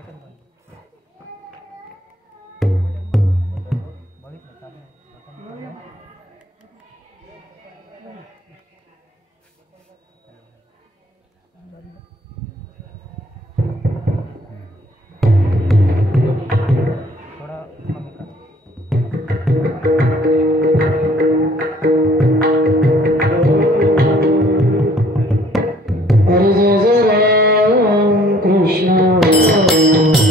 Hare Jai Ram Krishna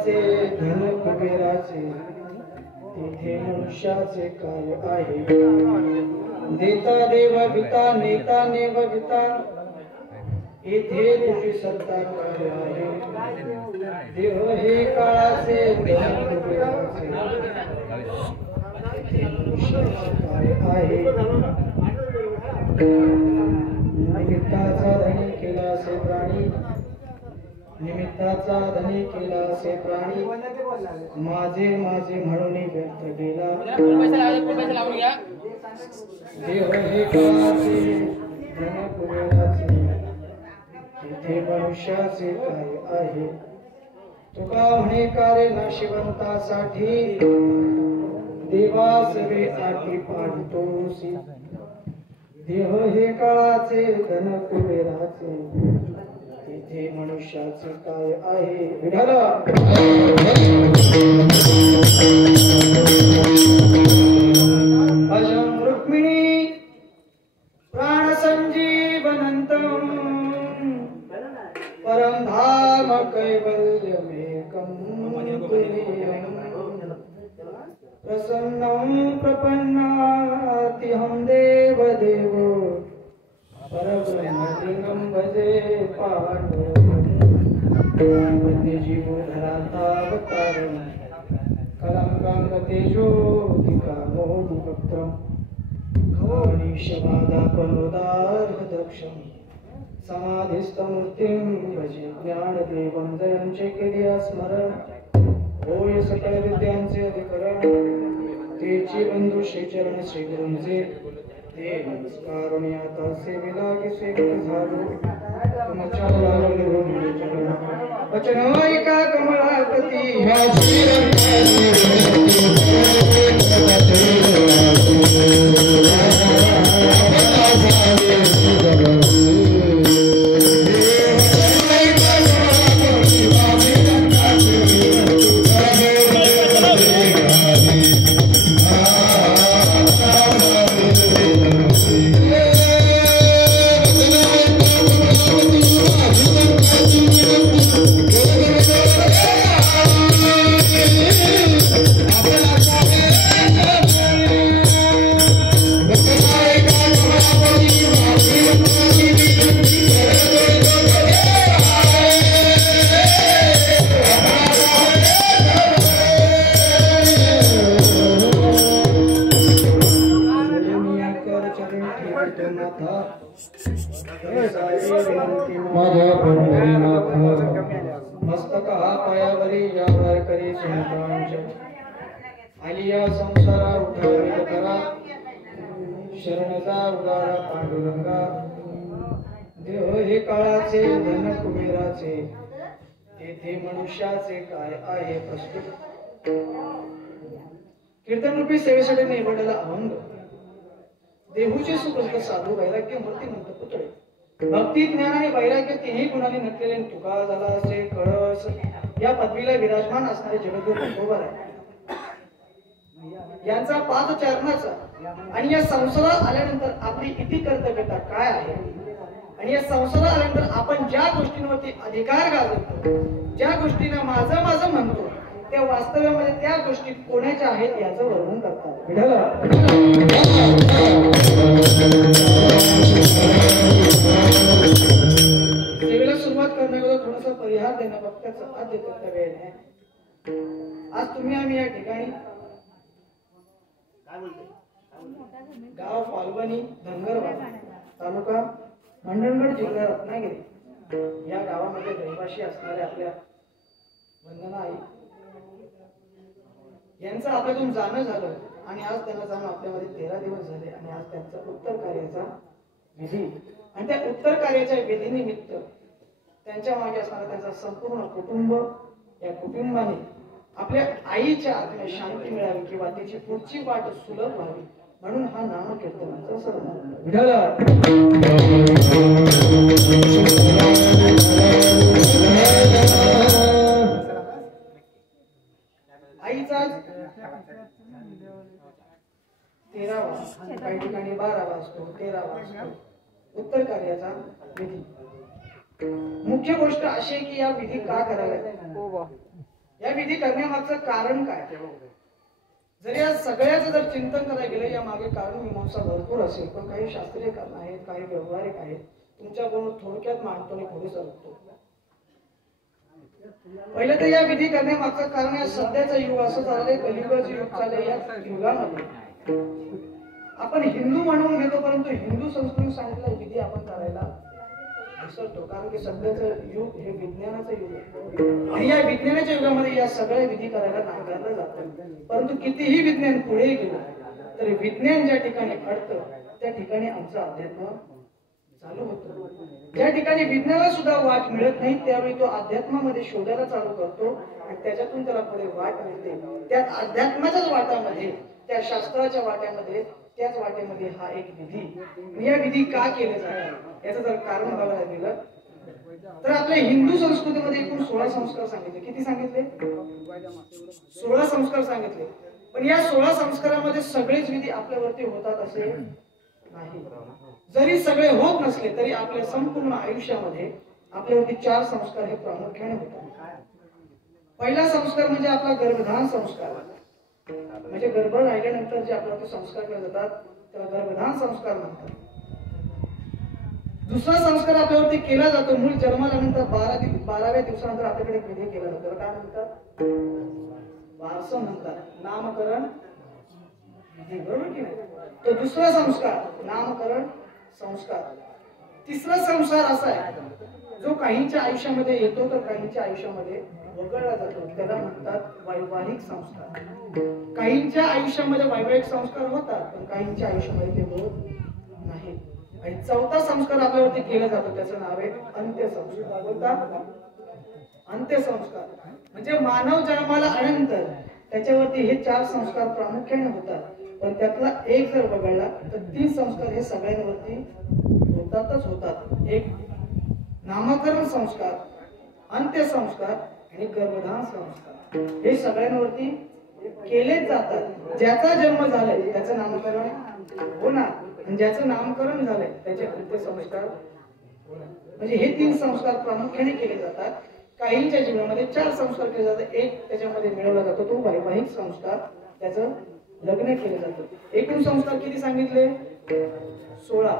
काळाचे धन कुबेराचे तिथे मनुष्याचे काय आहे देता देव विता नेता नेव विता इथे तुझी सत्ता काय आहे देव हे काळाचे धन कुबेराचे तिथे मनुष्याचे काय आहे निमित्ताचा धनी केला से प्राणी निमित्ताचा धनी केला से प्राणी माझे माझे म्हणून व्यक्त केला देव हे काळाचे धन कुबेराचे तिथे मनुष्याचे काय आहे तुका म्हणे कार्य नशिवंतासाठी देवा सवे आटी पाडतोसी देह हे काळाचे धन कुबेराचे तिथे मनुष्याचे काय आहे विठाल अजं रुक्मिणी प्राण संजीवनंतम परम धाम कैवल्यमेकं प्रसन्नं प्रपन्नातिहं देवदेवो परब्रह्मलिंगं भजे पाण्डवं जीवो धरातावतारं कलङ्कं तेजोदिकामोदिभक्त्रं खवणीशबाधापनोदार्हदक्षं समाधिस्थमूर्तिं भजे ज्ञानदेवं जयं चैकेर्या स्मरण होय सकल विद्यांचे अधिकरण तेची बंधू श्री चरण श्री गुरुंचे ते नमस्कारुणी आता सेवेला की सेवक झालो तुमच्या लागले होणे चरण वचन ऐका कमलापती ह्या मस्तक हा पायावरी यावर करी संतांच आलिया संसारा उठावी करा शरणचा उदारा पांडुरंगा देह हे काळाचे धन कुबेराचे तेथे मनुष्याचे काय आहे प्रस्तुत कीर्तनरूपी सेवेसाठी निवडलेला अभंग देहूचे सुप्रसिद्ध साधू वैराग्य मूर्ती म्हणतो पुतळे भक्ती ज्ञान आणि वैराग्य तिन्ही गुणांनी नटलेले तुका झाला असे कळस या पदवीला विराजमान असणारे जगद्गुरु तुकोबार आहे यांचा पादचरणाचा आणि या संसारात आल्यानंतर आपली इति कर्तव्यता काय आहे आणि या संसारात आल्यानंतर आपण ज्या गोष्टींवरती अधिकार गाजवतो ज्या गोष्टींना माझं माझं म्हणतो त्या वास्तव्यामध्ये त्या गोष्टी कोणाच्या आहेत याचं वर्णन करतात सेवेला सुरुवात करण्यावर थोडासा परिहार देणं भक्ताचं आद्य कर्तव्य आहे आज तुम्ही आम्ही या ठिकाणी गाव पालवणी धनगरवाडा तालुका मंडणगड जिल्हा रत्नागिरी या गावामध्ये रहिवाशी असणाऱ्या आपल्या वंदना आई यांचं आपल्यातून जाणं झालं आणि आज त्यांना जाऊन आपल्यामध्ये 13 दिवस झाले आणि आज त्यांचा उत्तर कार्याचा विधी आणि त्या उत्तर कार्याच्या विधीनिमित्त त्यांच्या मागे असणारा त्यांचा संपूर्ण कुटुंब या कुटुंबाने आपल्या आईच्या आत्म्यात शांती मिळावी किंवा तिची पुढची वाट सुलभ व्हावी म्हणून हा नामकीर्तनाचा सन्मान आईचा 13वा काही ठिकाणी 12वा असतो 13वा असतो उत्तर कार्याचा विधी मुख्य गोष्ट अशी की या विधी का कराव्यात या विधी करण्यामागचं कारण काय? जर या सगळ्याचं जर चिंतन करायला गेलं, या मागे कारण मीमांसा भरपूर असेल, पण काही शास्त्रीय कारण आहेत, काही व्यवहारिक आहेत. तुमच्याकडून थोडक्यात मांडतो आणि पुढे सरकतो. पहिलं तर या विधी करण्यामागचं कारण या सध्याचं युग असं झालंय, कलियुगाचं युग चाललंय. या युगामध्ये आपण हिंदू म्हणून घेतो, परंतु हिंदू संस्कृती सांगितलेला विधी आपण करायला विसरतो. कारण की सध्याचं युग हे विज्ञानाचं युग आहे आणि या विज्ञानाच्या युगामध्ये या सगळ्या विधी करायला नाकारलं जातं. परंतु कितीही विज्ञान पुढे गेलं तरी विज्ञान ज्या ठिकाणी घडतं त्या ठिकाणी आमचं अध्यात्म चालू होतं. ज्या ठिकाणी विज्ञानाला सुद्धा वाट मिळत नाही त्यावेळी तो अध्यात्मामध्ये शोधायला चालू करतो आणि त्याच्यातून त्याला पुढे वाट मिळते. त्या अध्यात्माच्याच वाटामध्ये, त्या शास्त्राच्या वाट्यामध्ये, त्याच वाटेमध्ये हा एक विधी. या विधी का केले जातात याचं जर कारण बघायला गेलं तर आपल्या हिंदू संस्कृतीमध्ये एकूण 16 संस्कार सांगितले. किती सांगितले? 16 संस्कार सांगितले. पण या 16 संस्कारामध्ये सगळेच विधी आपल्यावरती होतात असे नाही. जरी सगळे होत नसले तरी आपल्या संपूर्ण आयुष्यामध्ये आपल्यावरती 4 संस्कार हे प्रामुख्याने होतात. पहिला संस्कार म्हणजे आपला गर्भधान संस्कार. म्हणजे गर्भ राहिल्यानंतर जे आपल्यावरती संस्कार केले जातात त्याला गर्भधान संस्कार म्हणतात. दुसरा संस्कार आपल्यावरती केला जातो मूल जन्माल्यानंतर 12व्या दिवसानंतर आपल्याकडे विधी केला जातो. काय म्हणतात? वारसा म्हणतात. नामकरण विधी, बरोबर की नाही? तो दुसरा संस्कार नामकरण संस्कार. तिसरा संस्कार असा आहे जो काहींच्या आयुष्यामध्ये येतो तर काहींच्या आयुष्यामध्ये वगळला जातो. त्याला म्हणतात वैवाहिक संस्कार. काहींच्या आयुष्यामध्ये वैवाहिक संस्कार होतात पण काहींच्या आयुष्यामध्ये ते होत नाही. आणि चौथा संस्कार आपल्यावरती केला जातो त्याचं नाव आहे अंत्यसंस्कार. कोणता? अंत्यसंस्कार. म्हणजे मानव जन्माला आल्यानंतर त्याच्यावरती हे 4 संस्कार प्रामुख्याने होतात. पण त्यातला एक जर वगळला तर 3 संस्कार हे सगळ्यांवरती होतातच होतात. एक नामकरण संस्कार, अंत्यसंस्कार आणि गर्भधान संस्कार हे सगळ्यांवरती केलेच जातात. ज्याचा जन्म झालाय त्याचं नामकरण होणार आणि ज्याचं नामकरण झालंय त्याचे अंत्यसंस्कार होणार. म्हणजे हे 3 संस्कार प्रामुख्याने केले जातात. काहींच्या जीवनामध्ये 4 संस्कार केले जातात. एक त्याच्यामध्ये मिळवला जातो तो वैवाहिक संस्कार, त्याचं लग्न केलं जातं. एकूण संस्कार किती सांगितले? 16.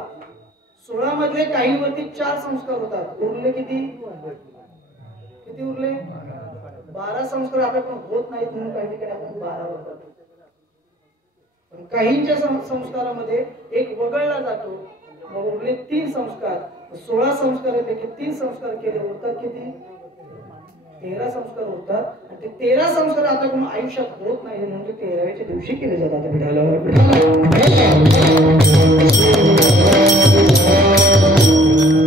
16 मधले काहींवरती 4 संस्कार होतात. उरले किती? किती उरले? 12 संस्कार आपल्याकडून होत नाहीत म्हणून काही ठिकाणी आपण 12 होतात. पण काहींच्या संस्कारामध्ये एक वगळला जातो. मग उरले 3 संस्कार. 16 संस्कारापैकी 3 संस्कार केले होतात. किती? 13 संस्कार होतात. आणि ते 13 संस्कार आपल्याकडून आयुष्यात होत नाही म्हणजे 13व्याच्या दिवशी केले जातात.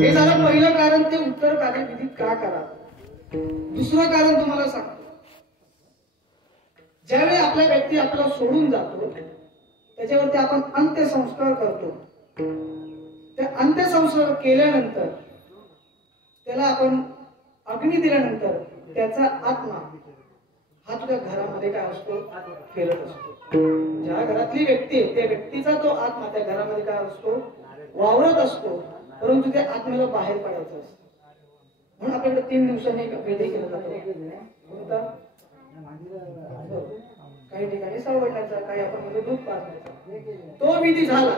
हे झालं पहिलं कारण, ते उत्तर कार्यविधी का करा. दुसरं कारण तुम्हाला सांगतो. ज्यावेळी आपला व्यक्ती आपल्याला सोडून जातो त्याच्यावरती आपण अंत्यसंस्कार करतो. त्या अंत्यसंस्कार केल्यानंतर त्याला आपण अग्नी दिल्यानंतर त्याचा आत्मा हा तुझ्या घरामध्ये काय असतो? फिरत असतो. ज्या घरातली व्यक्ती आहे त्या व्यक्तीचा तो आत्मा त्या घरामध्ये काय असतो? वावरत असतो. परंतु त्या आत्म्याला बाहेर पडायचं असतं. म्हणून आपल्याकडे 3 दिवसांनी एक विधी केला जातो. कोणता? काही ठिकाणी सावडण्याचा, काही आपण म्हणजे दूध पाजण्याचा. तो विधी झाला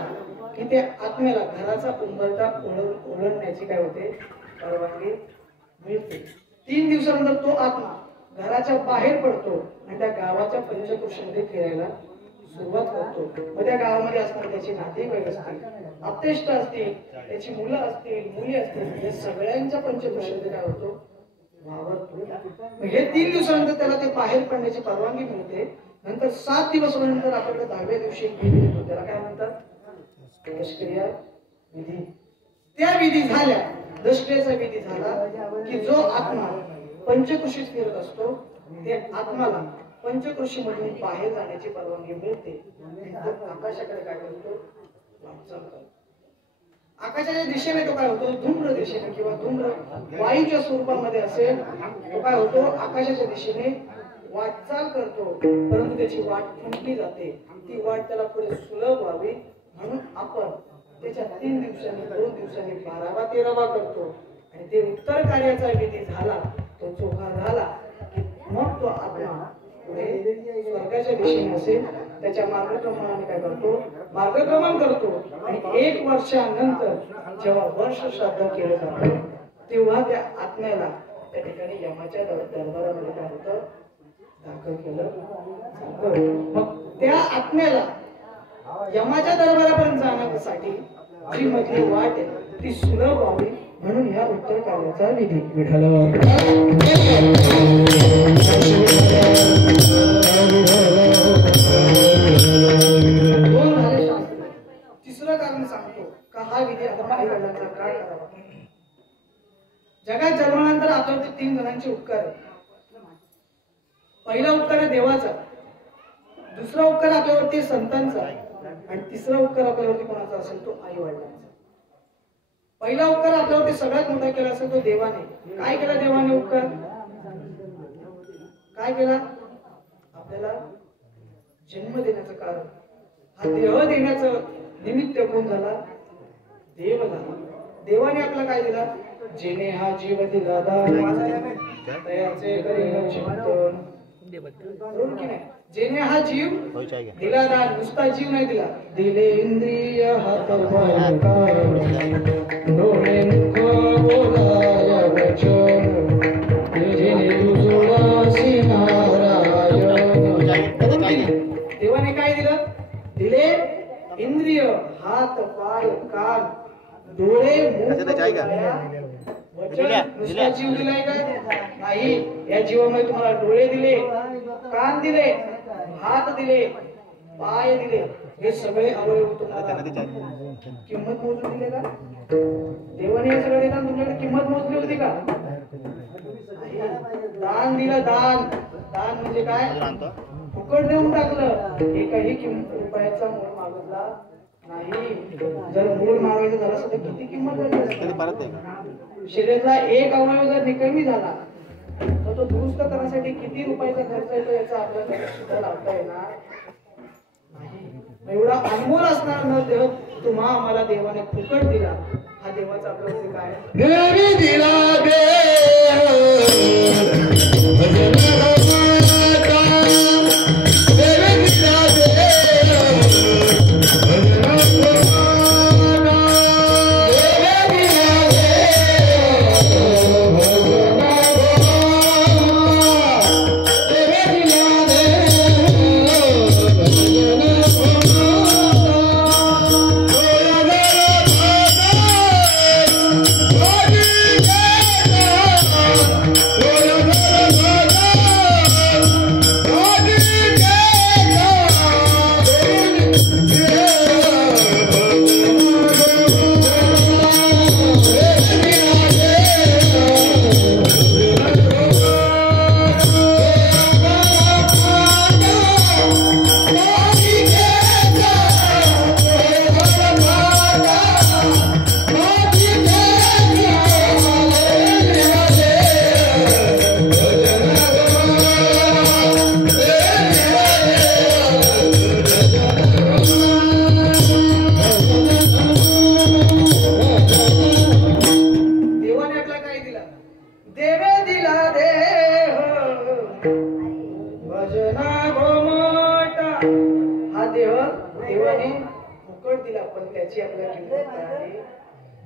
की त्या आत्म्याला घराचा उंबरठा ओढण्याची काय होते? परवानगी मिळते. 3 दिवसानंतर तो आत्मा घराच्या बाहेर पडतो आणि त्या गावाच्या पंचक्रोशीमध्ये फिरायला सुरुवात करतो. मग त्या गावामध्ये असणारे त्याची नातेवाईक असतील, आप्तेष्ट असतील, त्याची मुलं असतील, मुली असतील, हे सगळ्यांच्या पंचक्रोशीमध्ये काय होतो? वावरतो. हे 3 दिवसानंतर त्याला ते बाहेर पडण्याची परवानगी मिळते. नंतर 7 दिवस नंतर आपल्याकडे 10व्या दिवशी विधी येतो. त्याला काय म्हणतात? दशक्रिया विधी. त्या विधी झाल्या, दशक्रियेचा विधी झाला की जो आत्मा पंचक्रोशीत फिरत असतो त्या आत्माला पंचक्रोशीमधून बाहेर जाण्याची परवानगी मिळते. आकाशाकडे काय करतो? वाटचाल करतो. आकाशाच्या दिशेने तो काय होतो? धूम्र दिशेने किंवा धूम्र वायूच्या स्वरूपामध्ये असेल तो काय होतो? आकाशाच्या दिशेने वाटचाल करतो. परंतु त्याची वाट थांबली जाते. ती वाट त्याला पुढे सुलभ व्हावी म्हणून आपण त्याच्या 3 दिवसांनी 2 दिवसांनी 12वा 13वा करतो. आणि ते उत्तर कार्याचा विधी झाला, तो चोखा झाला की मग तो आपल्या पुढे स्वर्गाच्या दिशेने असेल त्याच्या मार्गक्रमणाने काय करतो, मार्गक्रमण करतो. आणि 1 वर्षानंतर जेव्हा वर्ष श्राद्ध केलं जातं तेव्हा त्या आत्म्याला त्या ठिकाणी यमाच्या दरबारामध्ये काय होतं, दाखल केलं जातं. मग त्या आत्म्याला यमाच्या दरबारापर्यंत जाण्यासाठी जी मधली वाट आहे ती सुलभ व्हावी म्हणून ह्या उत्तर कार्याचा विधी विठ्ठल. तिसरं कारण सांगतो का हा विधी आता आई वडिलांचा काय करावा. जगात जन्मानंतर आपल्यावरती 3 जणांचे उपकार आहेत. पहिला उपकार आहे देवाचा, दुसरा उपकार आपल्यावरती संतांचा आणि तिसरा उपकार आपल्यावरती कोणाचा असेल तो आई वडिलांचा. पहिला उपकार आपल्यावरती सगळ्यात मोठा केला असेल तो देवाने. काय केला देवाने उपकार, काय केला, आपल्याला जन्म देण्याचं कारण, हा देह देण्याचं निमित्त कोण झाला, देव झाला. देवाने आपल्याला काय दिला, जेने हा जीव दिला दान तयाचे करीन चिंतन. बरोबर की नाही, जेने हा जीव दिला दान, नुसता जीव नाही दिला, दिले इंद्रिय हात पाय डोळे मुख बोलाय वचन जेने तुझोडासी नारायण. देवाने काय दिलं, दिले इंद्रिय हात पाय कान डोळे मुख वचन. नुसता जीव दिलाय का, नाही. या जीवामध्ये तुम्हाला डोळे दिले, कान दिले, हात दिले, पाय दिले, हे सगळे अवयव तुम्हाला किंमत मोजून दिले का, देवाने हे सगळं दिलं. तुमच्याकडे किंमत मोजली होती का, दान दिलं. दान, दान म्हणजे काय, फुकट देऊन टाकलं. एकाही रुपयाचा मूळ मागितला नाही. जर मूळ मागायचं झालं असतं तर किती किंमत झाली असती. शरीरातला एक अवयव जर निकमी झाला तर तो दुरुस्त करण्यासाठी किती रुपयाचा खर्च येतो याचा आपल्याला सुद्धा लावता येणार नाही. एवढा अनमोल असणार न देव तुम्हा आम्हाला देवाने फुकट दिला. हा देवाचा आपल्यावरती काय, देवी दिला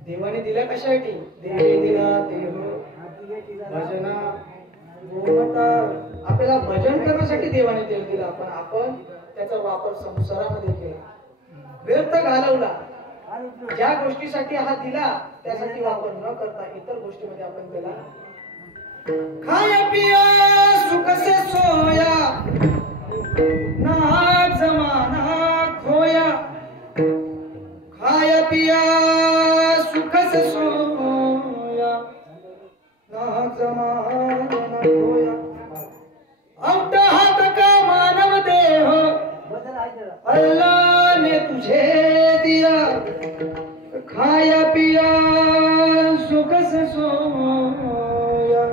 देवाने दिला कशासाठी, देवे दिला देव भजना गोमता. आपल्याला भजन करण्यासाठी देवाने देव दिला, पण आपण त्याचा वापर संसारामध्ये केला, व्यर्थ घालवला. ज्या गोष्टीसाठी हा दिला त्यासाठी वापर न करता इतर गोष्टीमध्ये आपण केला. खाया पिया सुख से सोया ना जमाना खोया. खाया पिया सुख से सोया ना जमाना खोया. अब हाथ का मानव देह अल्लाह ने तुझे दिया. खाया पिया सुख से सोया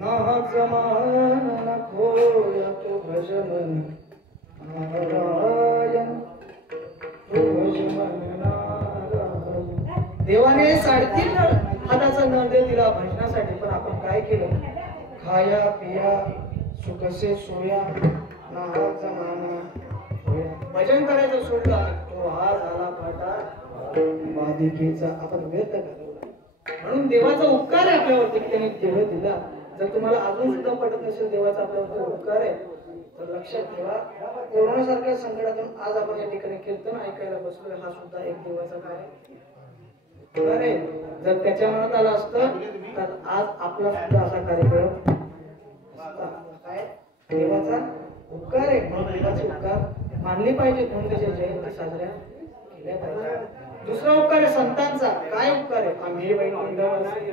ना जमाना खोया. तो भजन नारायण, तो भजन नारायण. देवाने 3.5 हाताचा नैवेद्य दिला भजनासाठी, पण आपण काय केलं, खाया पिया सुखसे सोया ना हा जमाना होया. भजन करायचं सोडलं आणि तो हा झाला फाटा बाधिकेचा. आपण व्यर्थ घालवला. म्हणून देवाचा उपकार आहे आपल्यावरती की त्याने देह दिला. जर तुम्हाला अजून सुद्धा पटत नसेल देवाचा आपल्यावरती उपकार आहे तर लक्षात ठेवा, कोरोना सारख्या संकटातून आज आपण या ठिकाणी कीर्तन ऐकायला बसलोय. हा सुद्धा एक देवाचा काय अरे जर त्याच्या मनात आलं असतं तर आज आपला सुद्धा असा कार्यक्रम काय देवाचा उपकार आहे. म्हणून देवाचे उपकार मानले पाहिजेत. म्हणून त्याच्या जयंती साजऱ्या केल्या पाहिजे. दुसरा उपकार आहे संतांचा. काय उपकार आहे? आम्ही वैकुंठवासी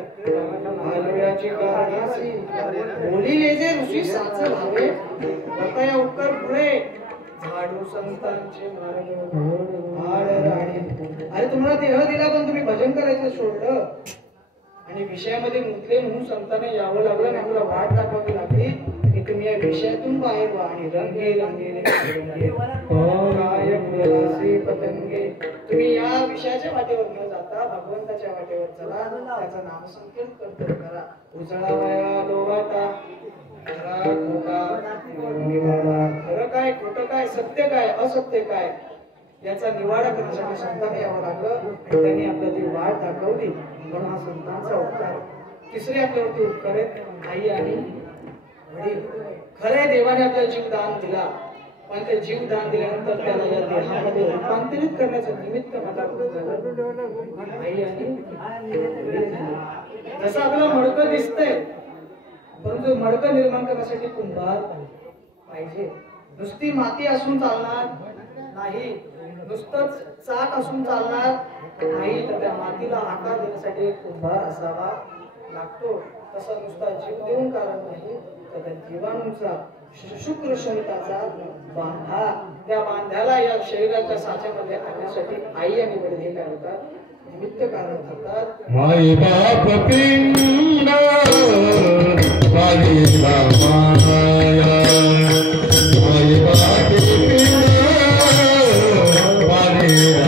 भालव्याची कारणासी बोलिले जे ऋषी साचल हवे आता या उपकार पुढे झाडू संतांचे मार्ग राणी. अरे तुम्हाला देह दिला पण तुम्ही भजन करायचं सोडलं आणि विषयामध्ये गुंतले म्हणून संतांना यावं लागलं आणि आपल्याला वाट दाखवावी लागली की तुम्ही या विषयातून बाहेर व्हा आणि रंगे रंगे पतंगे. तुम्ही या विषयाच्या वाटेवर न जाता भगवंताच्या वाटेवर चला. त्याचं नाम संकीर्तन करा. उजळावया लोवाटा खरा खोटा खरं काय खोटं काय सत्य काय असत्य काय याचा निवाडा करण्यासाठी संतांना यावं लागलं आणि त्यांनी आपल्याला ती वाट दाखवली. म्हणून हा संतांचा उपकार. तिसरे आपल्यावरती उपकार आहेत आई आणि वडील. खरे देवाने आपल्याला जीवदान दिला पण ते जीवदान दिल्यानंतर त्याला या देहामध्ये रूपांतरित करण्याचं निमित्त आई आणि जसं आपल्याला मडकं दिसतंय परंतु मडकं निर्माण करण्यासाठी कुंभार पाहिजे. नुसती माती असून चालणार नाही, नुसतंच चाक असून चालणार नाही, तर त्या मातीला आकार देण्यासाठी एक कुंभार असावा लागतो. तसा नुसता जीव देऊन कारण नाही तर त्या जीवाणूचा शुक्र शरीराचा बांधा त्या बांध्याला या शरीराच्या साच्यामध्ये आणण्यासाठी आई आणि वडील काय होतात निमित्त कारण ठरतात. माय बाप पिंड पालिला माया माय बाप पिंड पालिला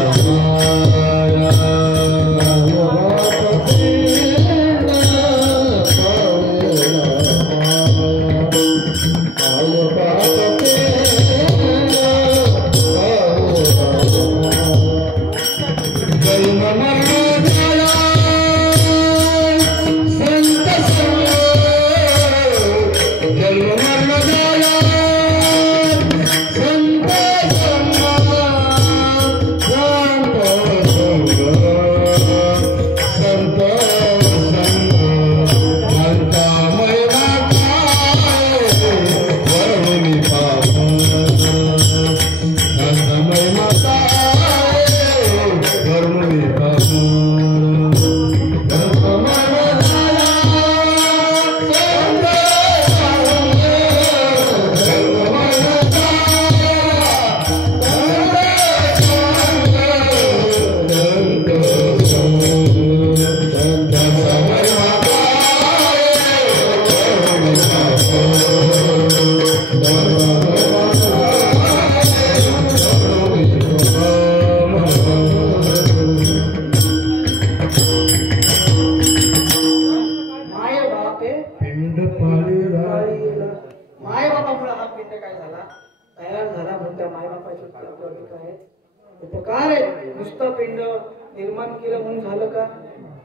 उपकार आहे. नुसतं पिंड निर्माण केलं म्हणून झालं का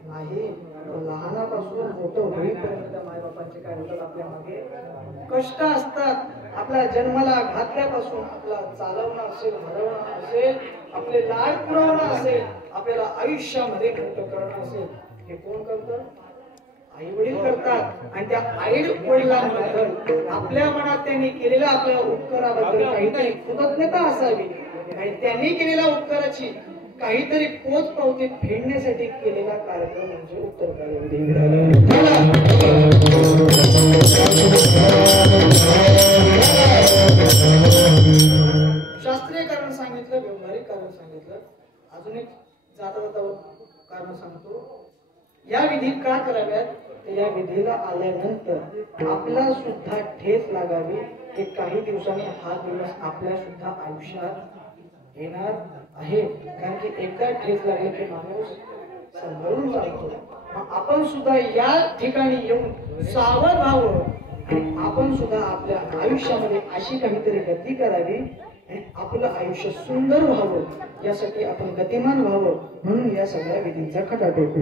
नाही. लहानापासून मोठं होईपर्यंत मायबापांचे काय होतात आपल्या मागे कष्ट असतात. आपल्या जन्माला घातल्यापासून आपला चालवणं असेल भरवणं असेल आपले लाड पुरवणं असेल आपल्याला आयुष्यामध्ये मोठं करणं असेल हे कोण करतं? आई वडील करतात. आणि त्या आई वडिलांबद्दल आपल्या मनात त्यांनी केलेल्या आपल्या उपकाराबद्दल काहीतरी कृतज्ञता असावी आणि त्यांनी केलेल्या उपकाराची काहीतरी पोच पावते फेडण्यासाठी केलेला कार्यक्रम म्हणजे उत्तर शास्त्रीय कारण सांगितलं, व्यवहारिक कारण सांगितलं. अजून एक जाता जाता कारण सांगतो. या विधी का कराव्यात? या विधीला आल्यानंतर आपला सुद्धा ठेच लागावी हे काही दिवसांनी हा दिवस आपल्या सुद्धा आयुष्यात येणार आहे. कारण की एकदा ठेच लागले की माणूस सांभाळून चालतो. आपण सुद्धा या ठिकाणी येऊन सावध व्हावं आणि आपण सुद्धा आपल्या आयुष्यामध्ये अशी काहीतरी गती करावी आणि आपलं आयुष्य सुंदर व्हावं, यासाठी आपण गतिमान व्हावं, म्हणून या सगळ्या विधींचा खटाटोप.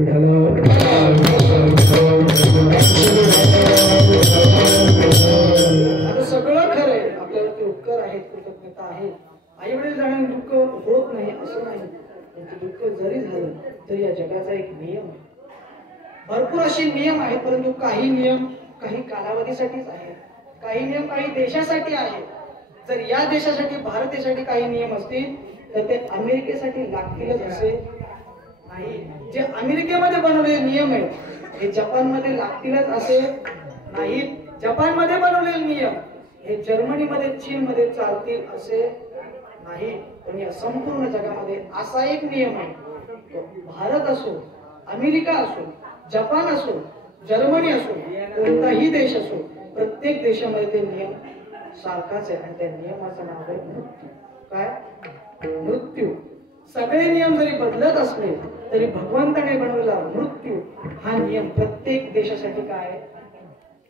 आता सगळं खरंय, आपल्यावरती उपकार आहेत, कृतज्ञता आहे. आई वडील जाण्याने दुःख होत नाही असं नाही, पण ते दुःख जरी झालं तरी या जगाचा एक नियम आहे. भरपूर असे नियम आहेत, परंतु काही नियम काही कालावधीसाठीच आहेत, काही नियम काही देशासाठी आहेत. जर या देशासाठी, भारत देशासाठी काही नियम असतील तर ते अमेरिकेसाठी लागतीलच असे नाही. जे अमेरिकेमध्ये बनवलेले नियम आहेत हे जपानमध्ये लागतीलच असे नाहीत. जपानमध्ये बनवलेले नियम हे जर्मनीमध्ये, चीनमध्ये चालतील असे नाही. पण या संपूर्ण जगामध्ये असा एक नियम आहे, भारत असो, अमेरिका असो, जपान असो, जर्मनी असो, कोणताही देश असो, प्रत्येक देशामध्ये ते नियम सारखाच आहे आणि त्या नियमाचं नाव आहे मृत्यू. काय? मृत्यू. सगळे नियम जरी बदलत असले तरी भगवंताने बनवलेला मृत्यू हा नियम प्रत्येक देशासाठी काय आहे?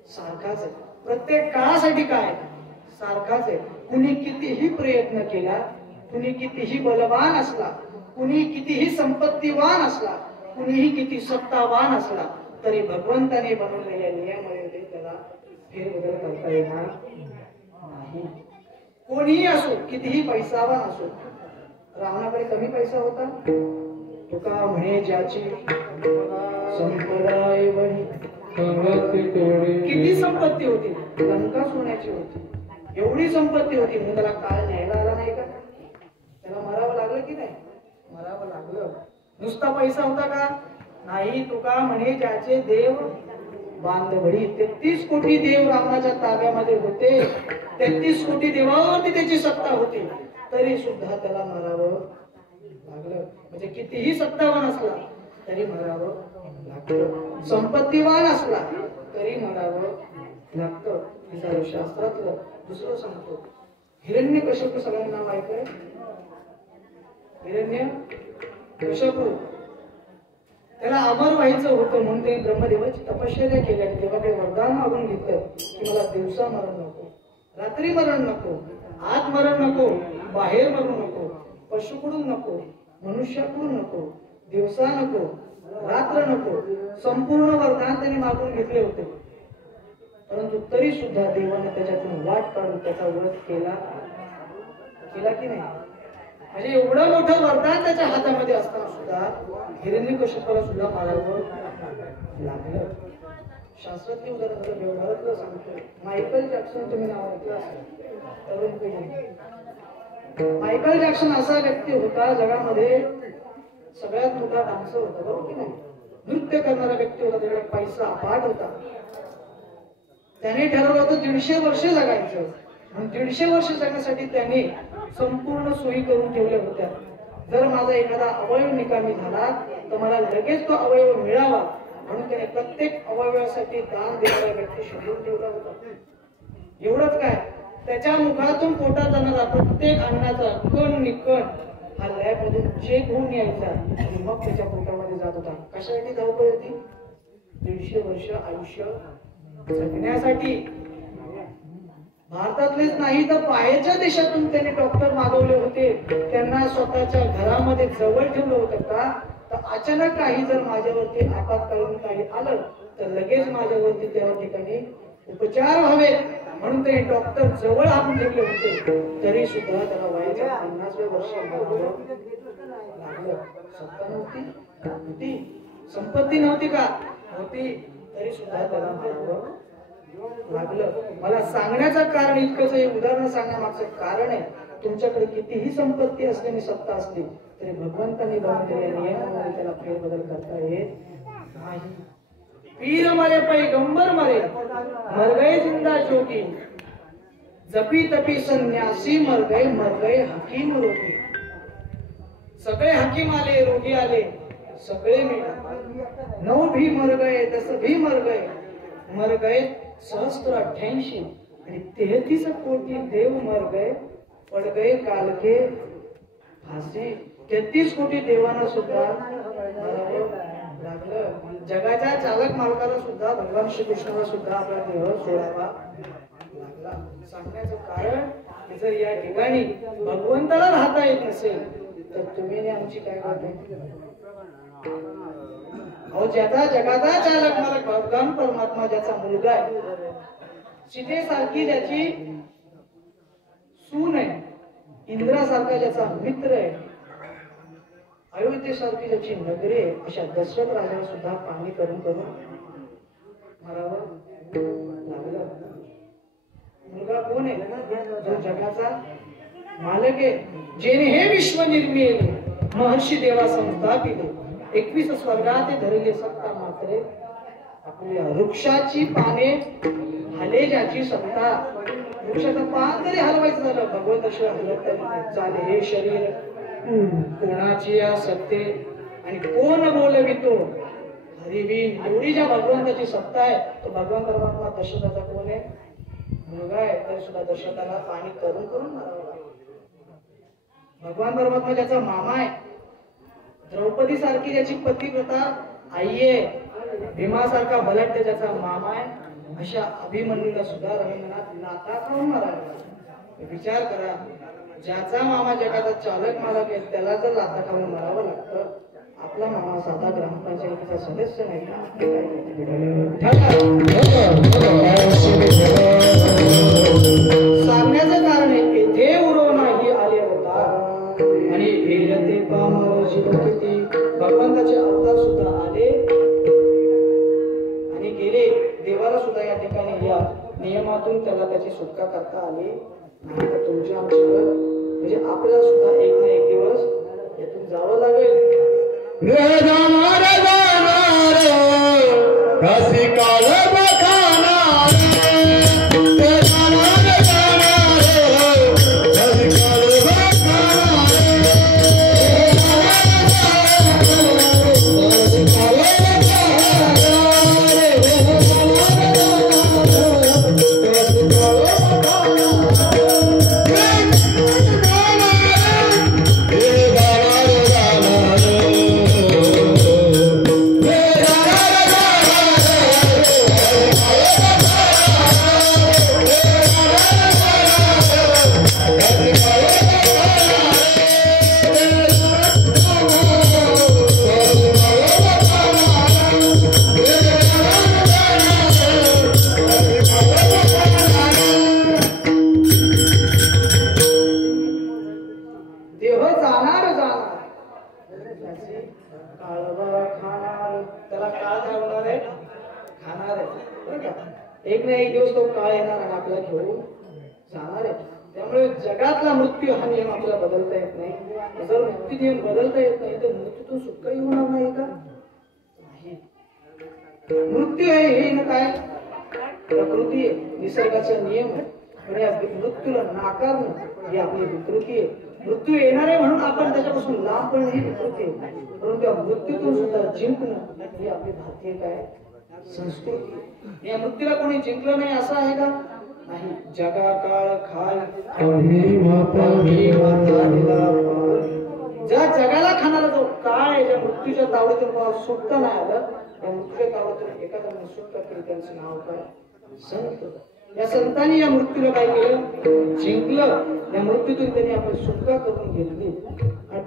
सारखाच आहे. प्रत्येक काळासाठी काय? सारखाच आहे. कुणी कितीही प्रयत्न केला, कुणी कितीही बलवान असला, कुणी कितीही संपत्तीवान असला, कुणीही किती सत्तावान असला, तरी भगवंताने बनवलेल्या नियमामध्ये त्याला फेरबदल करता येणार नाही. कोणीही असो, कितीही पैसावान असो. रावणाकडे कमी पैसा होता, तुका म्हणे ज्याची संपदा एवढी. किती संपत्ती होती, लंका सोन्याची होती, एवढी संपत्ती होती, म्हणून त्याला काळ न्यायला आला नाही का? त्याला मरावं लागलं की नाही? मरावं लागलं. नुसता पैसा होता का? नाही. तुका म्हणे ज्याचे देव बांधवडी. 33 कोटी देव रावणाच्या ताब्यामध्ये होते, 33 कोटी देवावरती त्याची सत्ता होती, तरी सुद्धा त्याला मरावं लागलं. म्हणजे कितीही सत्तावान असला तरी मरावं लागतं, संपत्तीवान असला तरी मरावं लागतं. शास्त्रातलं दुसरं सांगतो, हिरण्यकश्यप सगळ्यांना नाव ऐकलंय? हिरण्यकश्यप, त्याला अमर व्हायचं होतं म्हणून ते ब्रह्मदेवाची तपश्चर्या केली आणि देवाकडे वरदान मागून घेतलं की मला दिवसा मरण नको, रात्री मरण नको, आत मरण नको, बाहेर मरू नको, पशुकडून नको, मनुष्याकडून नको, दिवसा नको, रात्र नको. संपूर्ण वरदान त्याने मागून घेतले होते, परंतु तरी सुद्धा देवाने त्याच्यातून वाट काढून त्याचा वध केला की नाही? म्हणजे एवढं मोठं वरदान त्याच्या हातामध्ये असताना सुद्धा हिरण्यकश्यपाला सुद्धा मारावं लागलं. शास्त्रातली उदाहरण व्यवहारातलं सांगतो. मायकल जॅक्सन तुम्ही नाव ऐकलं असेल, तरुण पिढी. मायकल जॅक्सन असा व्यक्ती होता जगामध्ये सगळ्यात मोठा डान्सर होता, बरोबर की नाही? नृत्य करणारा व्यक्ती होता, त्याच्याकडे पैसा अफाट होता. त्याने ठरवलं होतं 150 वर्ष जगायचं, म्हणून 150 वर्ष जगण्यासाठी त्याने संपूर्ण सोयी करून ठेवल्या होत्या. जर माझा एखादा अवयव निकामी झाला तर मला लगेच तो अवयव मिळावा, म्हणून त्याने प्रत्येक अवयवासाठी दान देणारा व्यक्ती शोधून ठेवला होता. एवढंच काय, त्याच्या मुखातून पोटात जाणारा प्रत्येक अन्नाचा कण निकण हा लॅबमधून चेक होऊन यायचा आणि मग त्याच्या पोटामध्ये जात होता. कशासाठी धावपळ होती? 150 वर्ष आयुष्य जगण्यासाठी. भारतातलेच नाही तर बाहेरच्या देशातून त्यांनी डॉक्टर मागवले होते, त्यांना स्वतःच्या घरामध्ये जवळ ठेवलं होतं का? तर अचानक काही जर माझ्यावरती आपत्कालीन काही आलं तर लगेच माझ्यावरती त्या ठिकाणी उपचार व्हावे म्हणून ते डॉक्टर जवळ आणून ठेवले होते. तरी सुद्धा त्याला वयाच्या 50व्या वर्षी लागलं. सत्ता नव्हती, संपत्ती नव्हती का? होती, तरी सुद्धा त्याला मारावं लागलं. मला सांगण्याचं कारण इतकंच, हे उदाहरण सांगण्यामागचं कारण आहे, तुमच्याकडे कितीही संपत्ती असली आणि सत्ता असली तरी भगवंतांनी बनवलेल्या नियमामध्ये त्याला फेरबदल करता येत नाही. पीर मरे पैगंबर मरे, मर गए जिंदा जोगी, जपी तपी संन्यासी मर गए हकीम रोगी. सगळे हकीम आले, रोगी आले, सगळे मिळाले. 9 भी मर गए, 10 भी मर गए सहस्त्र 88 आणि 33 कोटी देव मर गए, पड गए काल के फांसी. 33 कोटी देवांना सुद्धा लागलं जगाच्या चालक मालकाला सुद्धा भगवान श्रीकृष्णाला सुद्धा आपला देह सोडावा लागला. सांगण्याचं कारण की जर या ठिकाणी भगवंताला राहता येत नसेल तर तुम्ही आणि आमची काय बात आहे? अहो ज्याचा जगाचा चालक मालक भगवान परमात्मा ज्याचा मुलगा आहे, सीतेसारखी ज्याची सून आहे, इंद्रासारखा ज्याचा मित्र आहे, अयोध्येसारखी ज्याची नगरी आहे, अशा दशरथ राजाला सुद्धा पाणी करून मारावं लागलं. मुलगा कोण आहे? जो जगाचा मालक आहे, जेने हे विश्व निर्मिले, महर्षी देवा संस्थापिले, 21 स्वर्गात धरले सत्ता मात्रे, आपल्या वृक्षाची पाने हले ज्याची सत्ता. वृक्षाचं पान जरी हलवायचं झालं भगवंताशिवाय हलत नाही. चाले हे शरीर कोणाची या सत्ते आणि कोण बोलवितो हरिवीन. एवढी ज्या भगवंताची सत्ता आहे तो भगवान परमात्मा दशरथाचा कोण आहे? मुलगा आहे. तरी सुद्धा दशरथाला पाणी करून मारावं लागलं. भगवान परमात्मा ज्याचा मामा आहे, द्रौपदी सारखी ज्याची पतिव्रता आई आहे, भीमासारखा बलाढ्य ज्याचा मामा आहे, अशा अभिमन्यूला सुद्धा रवींद्रनाथ लाथा खाऊन मारायला. विचार करा, ज्याचा मामा जगाचा चालक मालक आहे त्याला जर लाथा खाऊन मारावं लागतं, आपला मामा साधा ग्रामपंचायतीचा सदस्य नाही का? सांगण्याचं कारण आहे येथे उरो नाही आले होता आणि हेरते पामावर जीवकिती. भगवंताचे अवतार सुद्धा आले आणि गेले. देवाला सुद्धा या ठिकाणी या नियमातून त्याला त्याची सुटका करता आली नाही. तर तुमच्या आमच्यावर म्हणजे आपल्याला सुद्धा एक ना एक दिवस यातून जावं लागेल. एक ना एक दिवस तो काळ येणार आणि आपला घेऊन जाणार आहे. त्यामुळे जगातला मृत्यू हा नियम आपल्याला बदलता येत नाही. जर मृत्यू नियम बदलता येत नाही तर मृत्यूतून सुटका होणार नाही का? नाही. मृत्यू आहे हे ना काय प्रकृती आहे, निसर्गाचा नियम आहे. पण या मृत्यूला नाकारणं ही आपली विकृती आहे. मृत्यू येणार आहे म्हणून आपण त्याच्यापासून लांब पडणं ही विकृती आहे. परंतु या मृत्यूतून सुद्धा जिंकणं ही आपली भारतीय काय संस्कृती. या मृत्यूला कोणी जिंकलं नाही असं आहे का? नाही. जगा काळ खाल ज्या जगाला खाणारा जो काळ आहे, ज्या मृत्यूच्या तावडीतून सुटता नाही आलं, त्या मृत्यूच्या तावडीतून एका जणांनी सुटका केली, त्यांचं नाव काय? संत. या संतांनी या मृत्यूला काय केलं? जिंकलं. या मृत्यूतून त्यांनी आपली सुटका करून घेतली.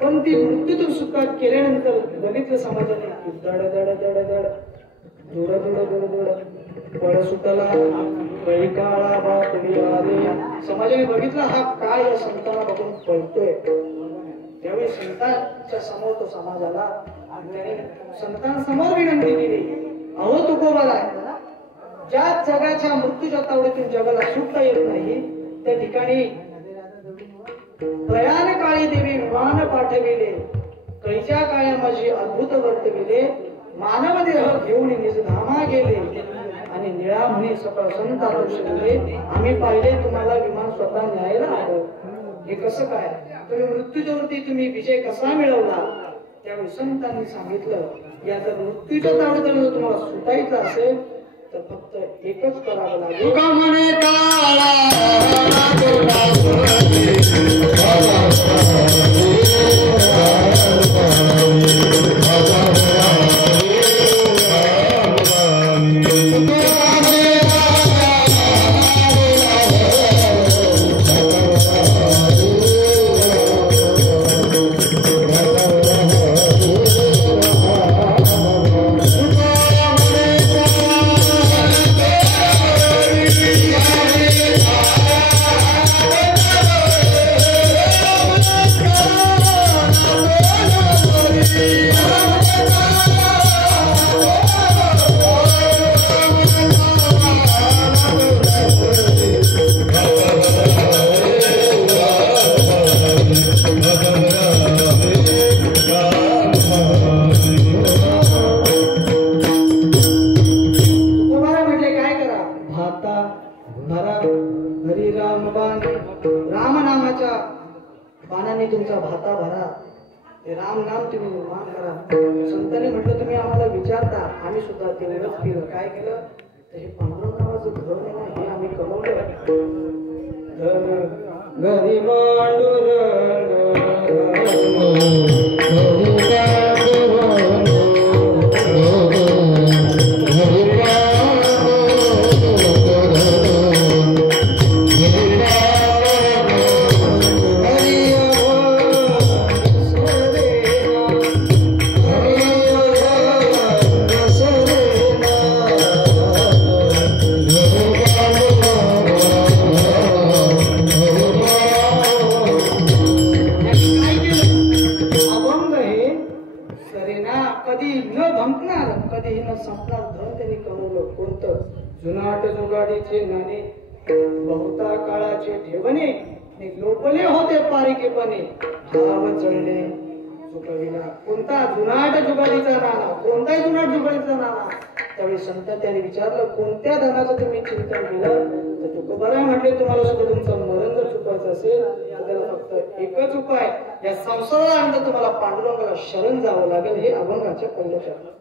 पण ती मृत्यूतून सुटका केल्यानंतर बघितलं समाजाने दड दड दड दड दुड दुड दुड दुड पळ सुटला बळी काळा बापडी आले. समाजाने बघितला हा काय या संतांना बघून पळतोय. त्यावेळी संतांच्या समोर तो समाज आला आणि त्याने संतांसमोर विनंती केली, अहो तुकोबाला, ज्या जगाच्या मृत्यूच्या तावडीतून जगाला सुटता येत नाही त्या ठिकाणी प्रयाण काळी देवी विमान पाठविले, कैच्या काळ्या माझी अद्भुत वर्तविले, मानव देह घेऊन निजधामा गेले आणि निळा म्हणे सकाळ संत आदर्श दिले, आम्ही पाहिले तुम्हाला विमान स्वतः न्यायला आलं. हे कसं काय? तुम्ही मृत्यूच्यावरती तुम्ही विजय कसा मिळवला? त्यावेळी संतांनी सांगितलं, या जर मृत्यूच्या तावडीतून जर तुम्हाला सुटायचं असेल तर फक्त एकच करावं लागेल. काळा सर्वांनी रामनामाच्या बाणाने तुमचा भाता भरा, ते राम नाम तुम्ही निर्माण करा. संतांनी म्हटलं तुम्ही आम्हाला विचारता, आम्ही सुद्धा तेवढंच केलं. काय केलं तर हे पांडुरंग नावाचं धन आहे ना, हे आम्ही कमवलं. धन घरी पांडुरंग जुनाट जुगाडीचे नाणे बहुता काळाचे ठेवणे लोपले होते पारिकेपणे धाव चढले चुकविला. कोणता जुनाट जुगाडीचा नाणा, कोणताही जुनाट जुगाडीचा नाणा. त्यावेळी संत त्याने विचारलं कोणत्या धनाचं तुम्ही चिंतन केलं तर तुकोबाराय म्हटले तुम्हाला सुद्धा तुमचं मरण जर चुकवायचं असेल तर त्याला फक्त एकच उपाय, या संसारानंतर तुम्हाला पांडुरंगाला शरण जावं लागेल. हे अभंगाचे पहिलं शब्द.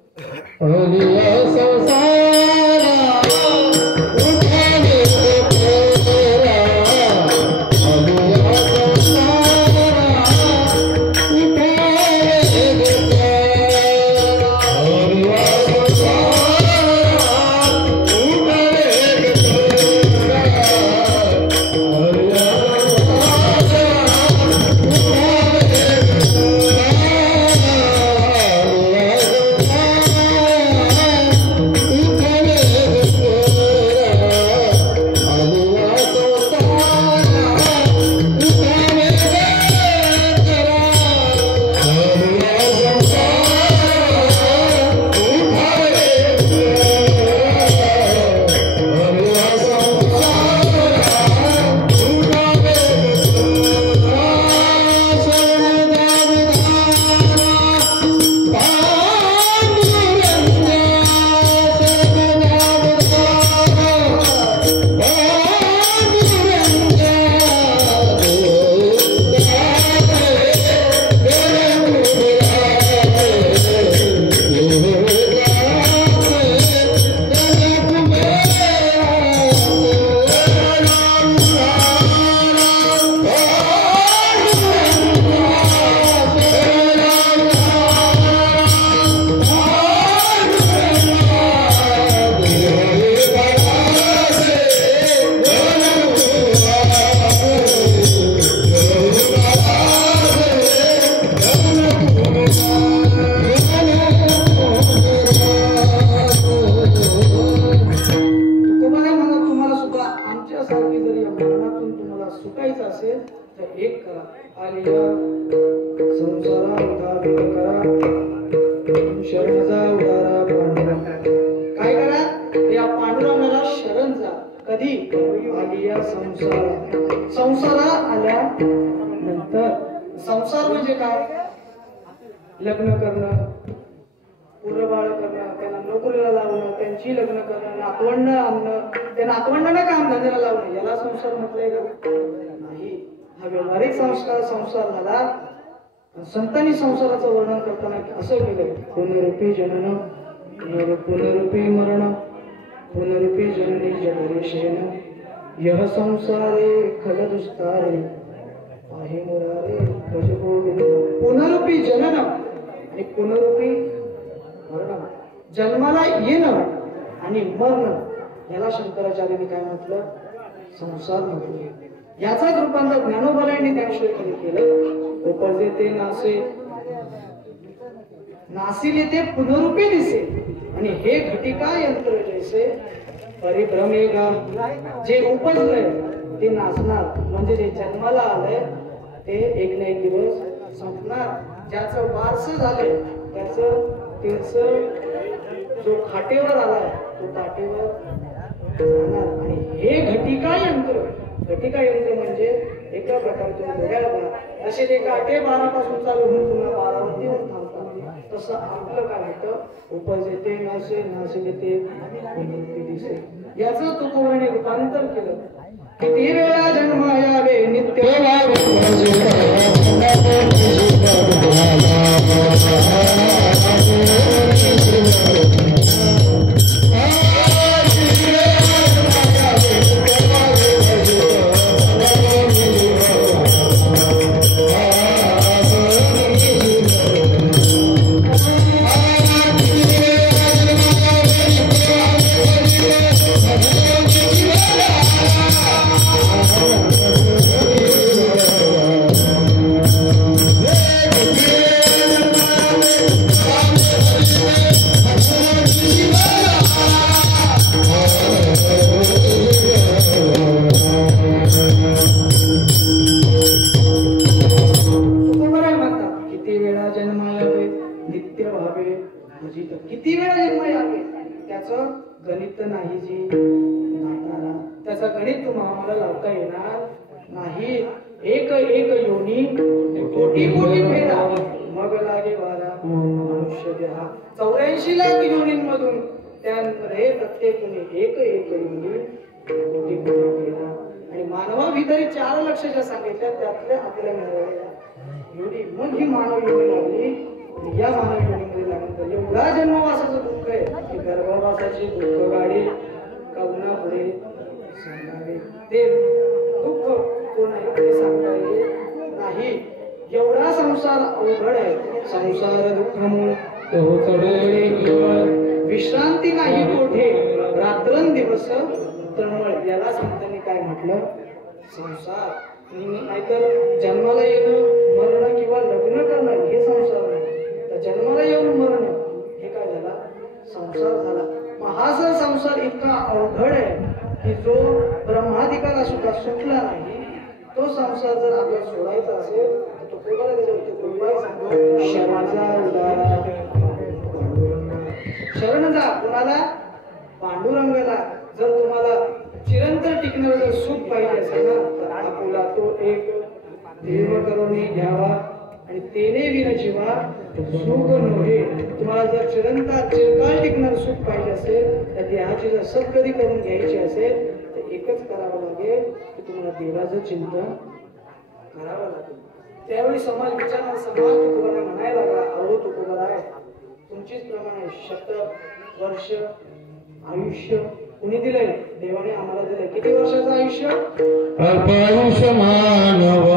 संसार म्हणजे काय? लग्न करणं, पुरबाळ करणं, त्यांना नोकरीला लावणं, त्यांची लग्न करणं, नातवंड आणणं, त्या नातवंडांना काम धंद्याला लावणं, याला संसार म्हटलंय का? नाही. हा व्यवहारिक संसार झाला. संतांनी संसाराचं वर्णन करताना असं केलं, पुनरुपी जनन पुनरुपी मरण पुनरुपी जननी जनरेशन यह संसारे खगदुस्तारे आहे मुरारे भज गोविंद. पुनरुपी जनन आणि पुनरुपी मरण, जन्माला येणं आणि मरण याला शंकराचार्यांनी काय म्हटलं? संसार म्हटलं. याचाच रूपांतर ज्ञानोबालांनी ज्ञानेश्वरीमध्ये केलं. उपजे ते नासे नासिले ते पुनरुपी दिसे आणि हे घटिका यंत्र जैसे परिभ्रमेगा. जे उपजलंय ते नाचणार, म्हणजे जे जन्माला आलंय ते एक ना एक दिवस संपणार. ज्याचं वारस झालंय त्याचं तीर्थ जो खाटेवर आलाय तो ताटेवर जाणार. आणि हे घटिका यंत्र म्हणजे एका प्रकारचे घड्याळ बा, जसे ते काटे 12 पासून चालू होऊन पुन्हा 12 वरती होऊन थांबतात, तसं आपलं काय होतं? उपजे ते नासे नासिले ते पुनरुपी दिसे. याचं तुकोबाने रूपांतर केलं. किती वेळा जन्म यावे नित्य किती वेळा जन्म यावे त्याचं गणित नाही जी नातारा त्याचा गणित तुम्हाला लावता येणार नाही. एक एक योनी कोटी कोटी फेरा मग लागे वारा मनुष्य देहा. 84 लाख योनींमधून त्यामध्ये प्रत्येक एक एक योनी कोटी कोटी फेरा आणि मानवाभितरी 4 लक्षाच्या सांगितल्या त्यातल्या आपल्या मिळाल्या योनी. मग ही मानव योनी लागली. या मानव योनीमध्ये लागलं एवढा जन्मवासाचं दुःख आहे की गर्भवासाची दुःख गाडी कवना पुढे सांगावे. ते दुःख कोणाकडे सांगता येत नाही. एवढा संसार अवघड आहे. संसार दुःखमूळ विश्रांती नाही कोठे रात्रंदिवस तळमळ. याला संतांनी काय म्हटलं संसार. नाहीतर जन्माला येणं मरण किंवा लग्न करणं हे संसार नाही. तर जन्माला येऊन मरण हे काय झाला संसार झाला. हा जर संसार इतका अवघड आहे की जो ब्रह्माधिकाला सुद्धा सुटला नाही तो संसार जर आपल्याला सोडायचा असेल तर तो कोणाला त्याच्या शरणाचा उदाहरण शरण जा कुणाला पांडुरंगाला. जर तुम्हाला चिरंतन टिकणारं जर सुख पाहिजे असेल ना तर आपला तो एक देव करून घ्यावा आणि तेने विन जीवा सुख नव्हे. तुम्हाला जर चिरकाल टिकणारं सुख पाहिजे असेल तर देहाची जर सत्कधी करून घ्यायची असेल तर एकच करावं लागेल की तुम्हाला देवाचं चिंतन करावं लागेल. त्यावेळी समाज विचारणार समाज तुकोबारा म्हणायला लागला अहो तुकोबारा आहे तुमचीच प्रमाणे शतक वर्ष आयुष्य कुणी दिलंय देवाने आम्हाला दिलंय. किती वर्षाचं आयुष्य अल्पायुष्य मानव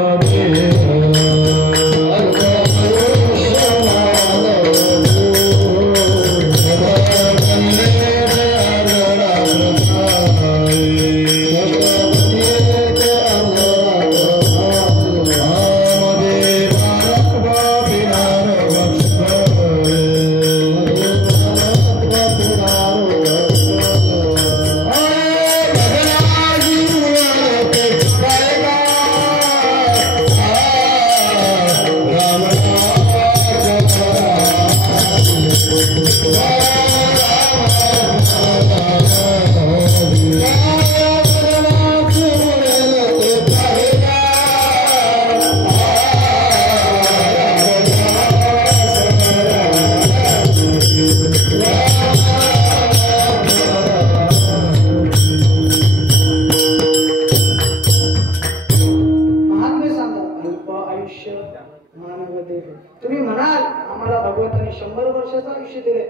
तुम्ही म्हणाल आम्हाला भगवंतांनी 100 वर्षाचं आयुष्य दिले.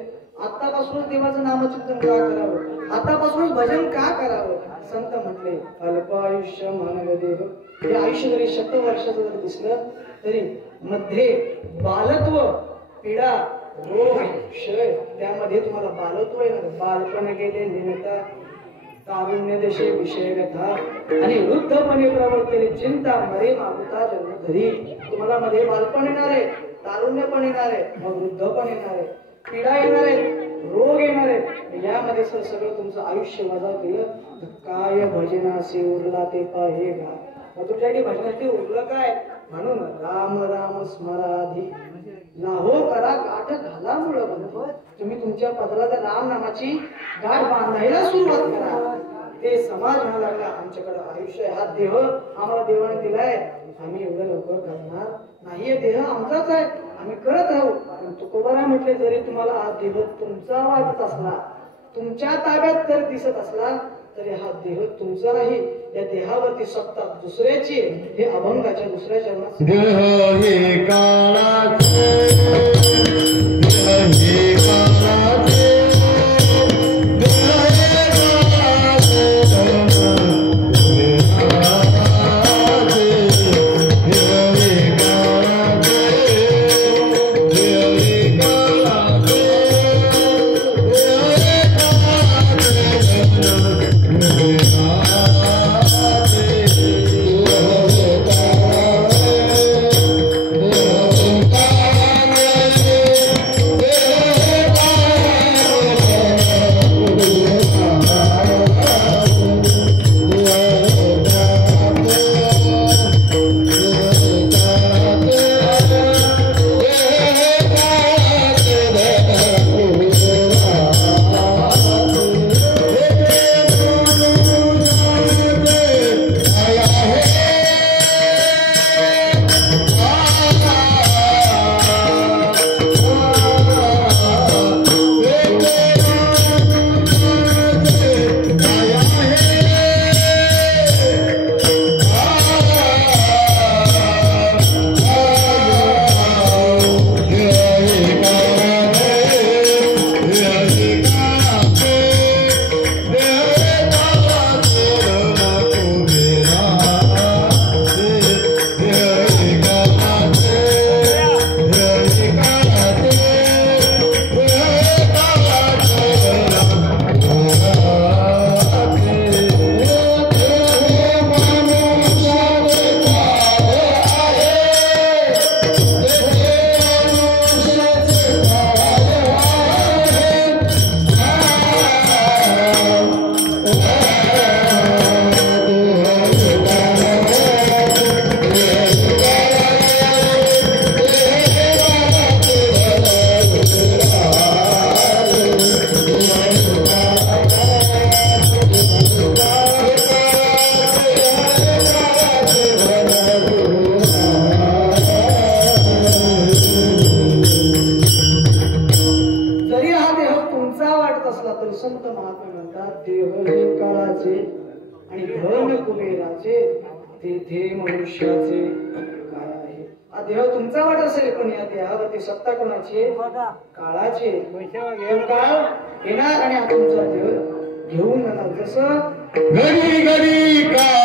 आतापासूनच देवाचं नामचिंतन का करावं आतापासूनच भजन का करावं. संत म्हटले अल्प आयुष्य मानवदेव. हे आयुष्य जरी 100 वर्षाचं जरी दिसलं तरी मध्ये बालत्व पीडा रोग क्षय त्यामध्ये तुम्हाला बालत्व येणार. बालपण गेले निमित्ता तारुण्य देशे विषय व्यथा आणि वृद्धपणे प्रवर्तले चिंता मरे मागुता जन्म धरी. तुम्हाला मध्ये बालपण येणार आहे तारुण्य पण येणार आहे मग वृद्ध पण येणार आहे पीडा येणार आहे रोग येणार आहे. यामध्ये सगळं तुमचं आयुष्य वजा केलं तर काय भजनाशी उरला ते पाहे गा. मग तुमच्यासाठी भजनासाठी उरलं काय म्हणून राम राम स्मराधी लाहो करा गाठ घाला मुळ बंधू. तुम्ही तुमच्या पदरात राम नामाची गाठ बांधायला सुरुवात करा. ते समाज म्हणायला लागला आमच्याकडे आयुष्य हा देह आम्हाला देवाने दिलाय आम्ही एवढं लवकर करणार नाहीये. देह आमचाच आहे आम्ही करत राहू. पण तुकोबारा म्हटले जरी तुम्हाला हा देह तुमचा वाटत असला तुमच्या ताब्यात जर दिसत असला तरी हा देह तुमचा नाही, या देहावरती सत्ता दुसऱ्याची आहे. हे अभंगाच्या दुसऱ्या चरणात देह हे काळाचे, देह हे काळाचे, देह हे काळाचे, संत महात्मा म्हणतात देह हे काळाचे आणि धन कुबेराचे, तेथे मनुष्याचे काय आहे. हा देह तुमचा वाट असेल, पण या देहावरती सत्ता कोणाची आहे? काळाची. काळ येणार आणि हा तुमचा देह घेऊन जाणार. जसं घडी घडी काळ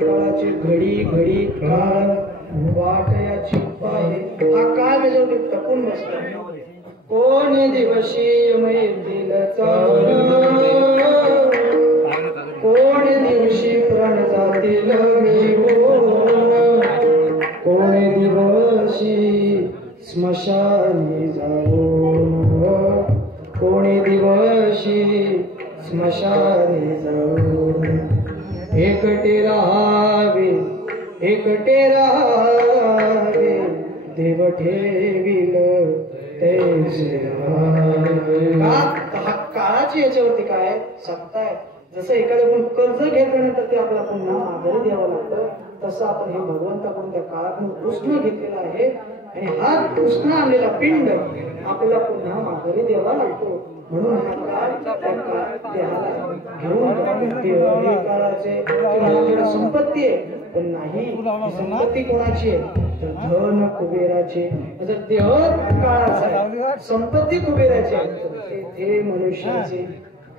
काळाची घडी घडी काळ वाट याची पाहे. हा काळ त्याच्यावरती टपून बसला. कोण दिवशी येतील कोण दिवशी प्राण जातील घेऊन, कोण दिवशी स्मशानी जाऊन, कोण दिवशी स्मशानी जाऊन. एकटे राहावे एकटे राहावे, देव ठेविल तैसे राहावे. का काळाची याच्यावरती काय सत्ता आहे. जसं एखाद्याकडून कर्ज घेतल्यानंतर ते आपल्याला पुन्हा माघारी द्यावं लागतं, तसं आपण हे भगवंताकडून त्या काळातून कृष्ण घेतलेला आहे आणि हा कृष्ण आणलेला पिंड आपल्याला पुन्हा माघारी द्यावा लागतो. म्हणून हा काळ देहाला घेऊन काळाचे संपत्ती आहे, पण नाही संपत्ती कोणाची आहे तर धन कुबेराचे. जर देह काळाचा आहे, संपत्ती कुबेराची आहे, ते मनुष्याचे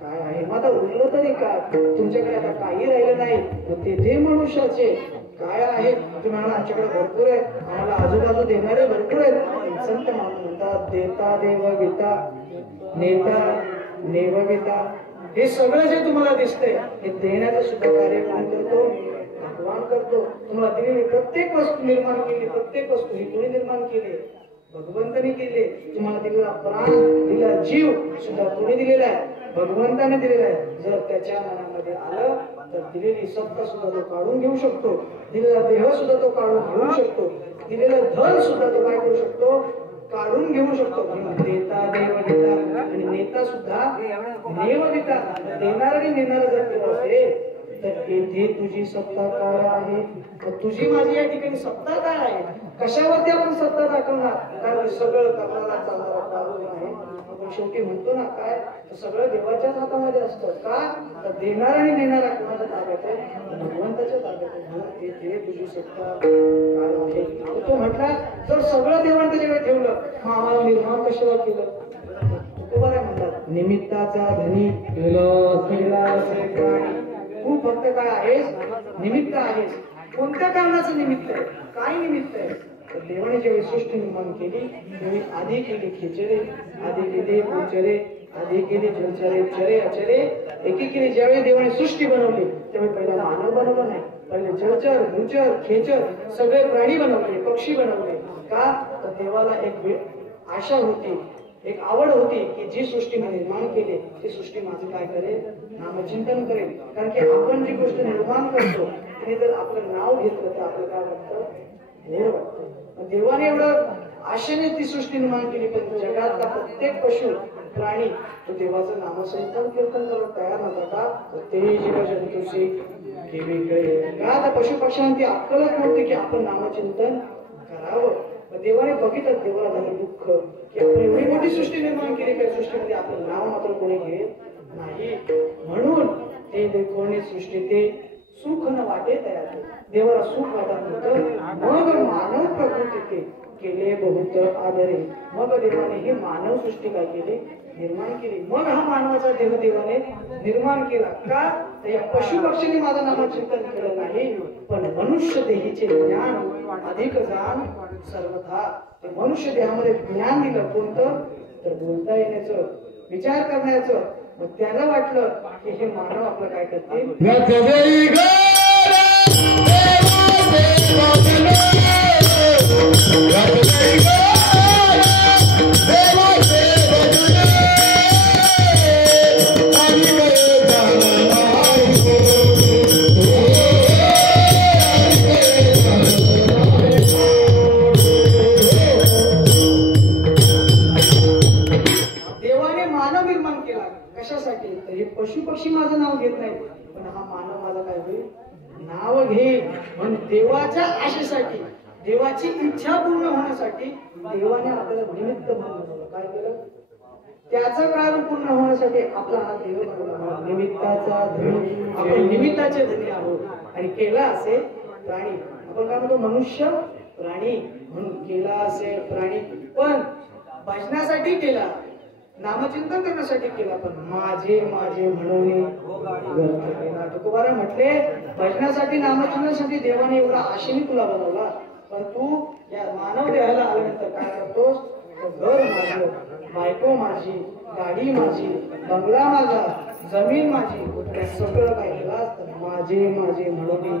काय आहे. मग आता उरलं तरी काय, तुमच्याकडे आता काही राहिलं नाही, तेथे मनुष्याचे काय आहे. तुम्ही म्हणाला आमच्याकडे भरपूर आहे, आम्हाला आजूबाजू देणारे भरपूर आहेत. संत म्हणतात देता देव गीता नेता, नेवविता हे सगळं जे तुम्हाला दिसतंय हे देण्याचं सुद्धा कार्य कोण करतो? भगवान करतो. तुम्हाला दिलेली प्रत्येक वस्तू निर्माण केली, प्रत्येक वस्तू ही कोणी निर्माण केली? भगवंताने केले. तुम्हाला दिलेला प्राण, दिलेला जीव सुद्धा कोणी दिलेला आहे? भगवंताने दिलेला आहे. जर त्याच्या मनामध्ये आलं तर दिलेली सत्ता सुद्धा तो काढून घेऊ शकतो, दिलेला देह सुद्धा तो काढून घेऊ शकतो, दिलेलं धन सुद्धा तो काय करू शकतो? काढून घेऊ शकतो. देता देवविता आणि नेता सुद्धा नेवविता. देणार आणि नेणार जर केलं असेल तर येथे तुझी सत्ता काय आहे? तर तुझी माझी या ठिकाणी सत्ता काय आहे? कशावरती आपण सत्ता दाखवणार? कारण सगळं करणारा चालणारा काढून आहे. आपण शेवटी म्हणतो ना काय, सगळं देवाच्याच हातामध्ये असतं. का? तर देणार आणि नेणारा कोणाच्या ताब्यात आहे? भगवंताच्या ताब्यात आहे. म्हणून येथे तुझी सत्ता काय आहे? तो म्हटला जर सगळं देवाने त्याच्याकडे ठेवलं मग आम्हाला निर्माण कशाला केलं? तुकोबाराय म्हणतात निमित्ताचा धनी केला असे प्राणी. तू फक्त काय आहेस? निमित्त आहेस. कोणत्या कारणाचं निमित्त आहे? काय निमित्त आहे? तर देवाने जेव्हा सृष्टी निर्माण केली तेव्हा आधी केली खेचरे, आधी केली गोचरे, आधी केली जलचरे, चरे अचरे, एकेकीने ज्यावेळी देवाने सृष्टी बनवली त्यावेळी पहिला मानव बनवला नाही, पहिले जलचर, भूचर, खेचर सगळे प्राणी बनवले, पक्षी बनवले. का? तर देवाला एक आशा होती, एक आवड होती की जी सृष्टी मी निर्माण केली ती सृष्टी माझं काय करेल? नामचिंतन करेल. कारण की आपण जी गोष्ट निर्माण करतो आणि जर आपलं नाव घेतलं तर आपलं काय वाटतं? देव वाटतं. देवाने एवढं आशेने ती सृष्टी निर्माण केली पण जगातला प्रत्येक पशु प्राणी तो देवाचं नामसंकीर्तन कीर्तन करत तयार नव्हता. का? तर ते जीव जंतूशी वेगळे का? तर पशु पक्ष्यांची अक्कलच नव्हती की आपण नामचिंतन करावं. देवाने बघितलं, देवाला झालं दुःख की आपण एवढी मोठी सृष्टी निर्माण केली त्या सृष्टीमध्ये आपलं नाव मात्र कोणी घेत नाही. म्हणून ते कोणी सृष्टी ते सुख न वाटे तयार केले. देवाला सुख वाटत नव्हतं. मग मानव प्रकृती ते केले बहुत आदरे. मग देवाने ही मानव सृष्टी काय केली? निर्माण केली. मग हा मानवाचा देव देवाने निर्माण केला. का? तर या पशु पक्षीने माझं नामचिंतन केलं नाही पण मनुष्य देहीचे ज्ञान अधिक जाण सर्वथा. ते मनुष्य देहामध्ये ज्ञान दिलं. कोणतं? तर बोलता येण्याचं, विचार करण्याचं. मग त्याला वाटलं की हे मानव आपलं काय करतील? कशासाठी? तर हे पशु पक्षी माझं नाव घेत नाही पण हा मानव माझं काय होईल? नाव घे. म्हणून देवाच्या आशेसाठी, देवाची इच्छा पूर्ण होण्यासाठी देवाने आपल्याला निमित्त बनवलं. काय केलं? त्याचं कारण पूर्ण होण्यासाठी आपला हा देव बनवला. निमित्ताचा धनी. आपण निमित्ताचे धनी आहोत. आणि केला असे प्राणी. आपण काय म्हणतो? मनुष्य प्राणी. म्हणून केला असे प्राणी पण भजनासाठी केला, नामचिंतन करण्यासाठी केला पण माझे माझे म्हणून व्यर्थ केला. तुकोबाराय म्हटले भजनासाठी नामचिंतनासाठी देवाने एवढा आशेने तुला बनवला पण तू या मानव देहाला आल्यानंतर काय करतोस? घर माझं, बायको माझी, गाडी माझी, बंगला माझा, जमीन माझी, सगळं काय केलास? तर माझे माझे म्हणून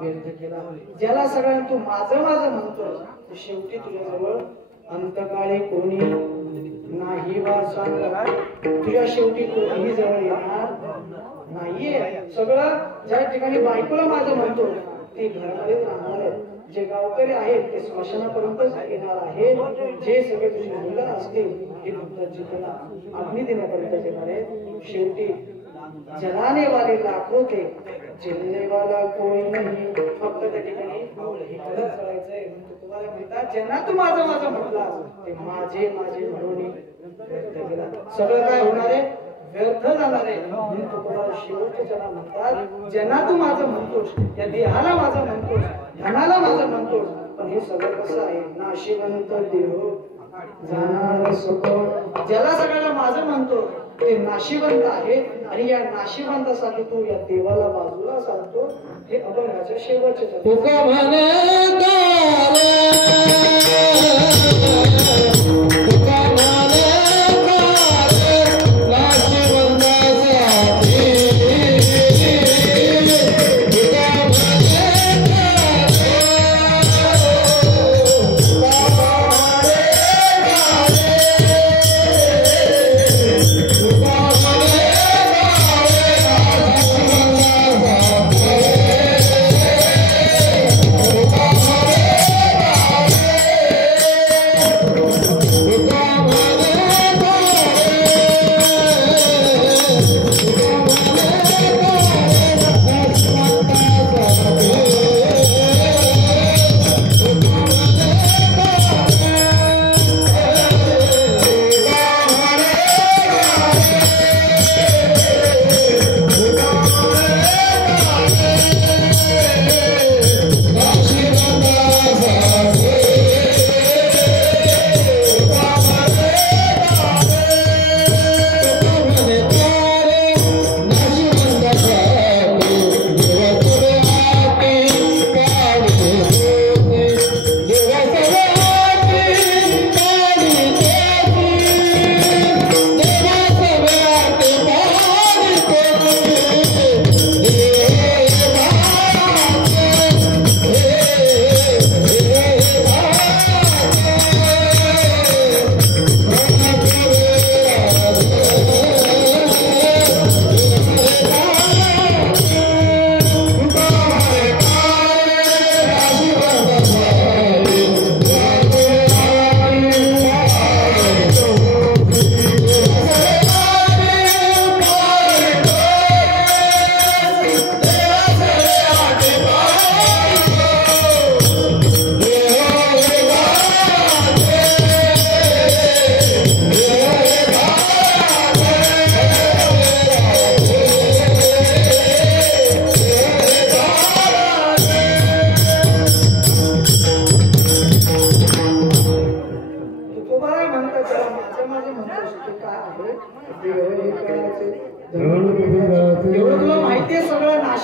व्यर्थ केला. ज्याला सगळ्यांना तू माझं माझं म्हणतोस शेवटी तुझ्याजवळ अंतकाळी कोणी नाही वा सांगा. तुझ्या शेवटी कोणीही जवळ येणार नाहीये. सगळं ज्या ठिकाणी बायकोला माझं म्हणतो ते घरामध्ये राहणार आहे. जे गावकरी आहेत ते स्मशानापर्यंतच येणार आहेत. जे सगळे तुझी मुलं असतील हे तुमच्या जीवनाला अग्नी देण्यापर्यंत येणार आहेत. शेवटी जलाने वाले लाखो थे जिलने वाला कोई नाही. फक्त त्या ठिकाणी इकडंच चढायचंय. तुम्हाला म्हणतात ज्यांना तू माझं माझं म्हटलास ते माझे माझे म्हणून व्यर्थ गेला. सगळं काय होणार आहे? व्यर्थ जाणार आहे. म्हणून तुम्हाला शेवटचे जरा म्हणतात ज्यांना तू माझं म्हणतोस, या देहाला माझं म्हणतोस, धनाला माझं म्हणतोस पण हे सगळं कसं आहे? नाशिवंत देह जाणार सुख. ज्याला सगळ्याला माझं म्हणतो ते नाशिवंत आहे आणि या नाशिवंतासाठी तू या देवाला बाजूला सांगतो. हे अभंगाच्या शेवटचे तुका म्हणे तुका म्हणे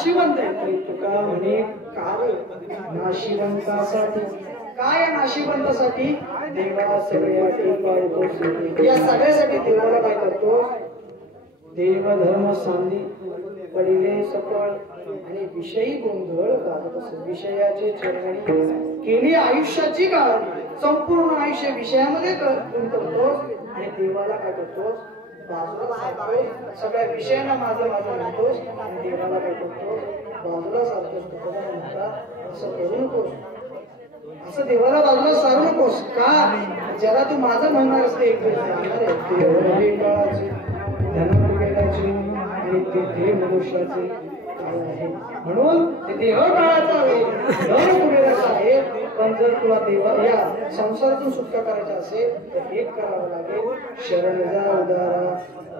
नाशिवंत आहे तरी तुका म्हणे कार नाशिवंतासाठी काय नाशिवंतासाठी देवा सगळ्या या सगळ्यासाठी देवाला काय करतो देव धर्म सांधी पडिले सफळ आणि विषयी गोंधळ घालत असतो विषयाचे चरणी केली आयुष्याची काळजी संपूर्ण आयुष्य विषयामध्ये गुंतवतो आणि देवाला काय करतो बाजूला सारखो सगळ्या विषयांना माझं माझं म्हणतोस आणि देवाला काय करतो बाजूला सारखोस म्हणता असं करू नकोस असं देवाला बाजूला सारू नकोस का ज्याला तू माझं म्हणणार असते एक काळाचे धनवेदाचे आणि ते देव मनुष्याचे काळ आहे म्हणून ते देह काळाचा आहे धन कुबेराचा आहे पण जर तुला देवा या संसारातून सुटका करायचा असेल तर एक करावं लागेल शरण जा उदारा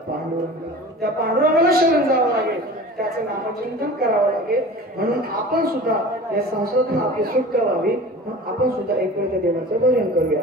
पांडुरंग त्या पांडुरंगाला शरण जावं लागेल त्याचं नामचिंतन करावं लागेल म्हणून आपण सुद्धा या संसारातून आपली सुटका व्हावी म्हणून आपण सुद्धा एक वेळ त्या देवाचं भजन करूया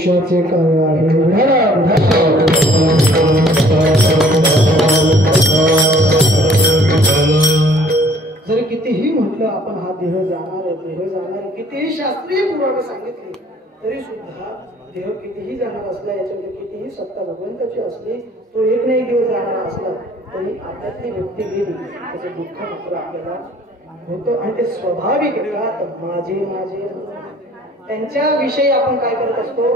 मनुष्याचे काय आहे जर कितीही म्हटलं आपण हा देह जाणार कितीही शास्त्रीय पुरावे सांगितले तरी सुद्धा देह कितीही जाणार असला याच्यामध्ये कितीही सत्ता भगवंताची असली तो एक ना एक दिवस जाणार असला तरी आपल्यातली व्यक्ती गेली त्याचं दुःख मात्र आपल्याला होतं आणि ते स्वाभाविक का माझे त्यांच्या विषयी आपण काय करत असतो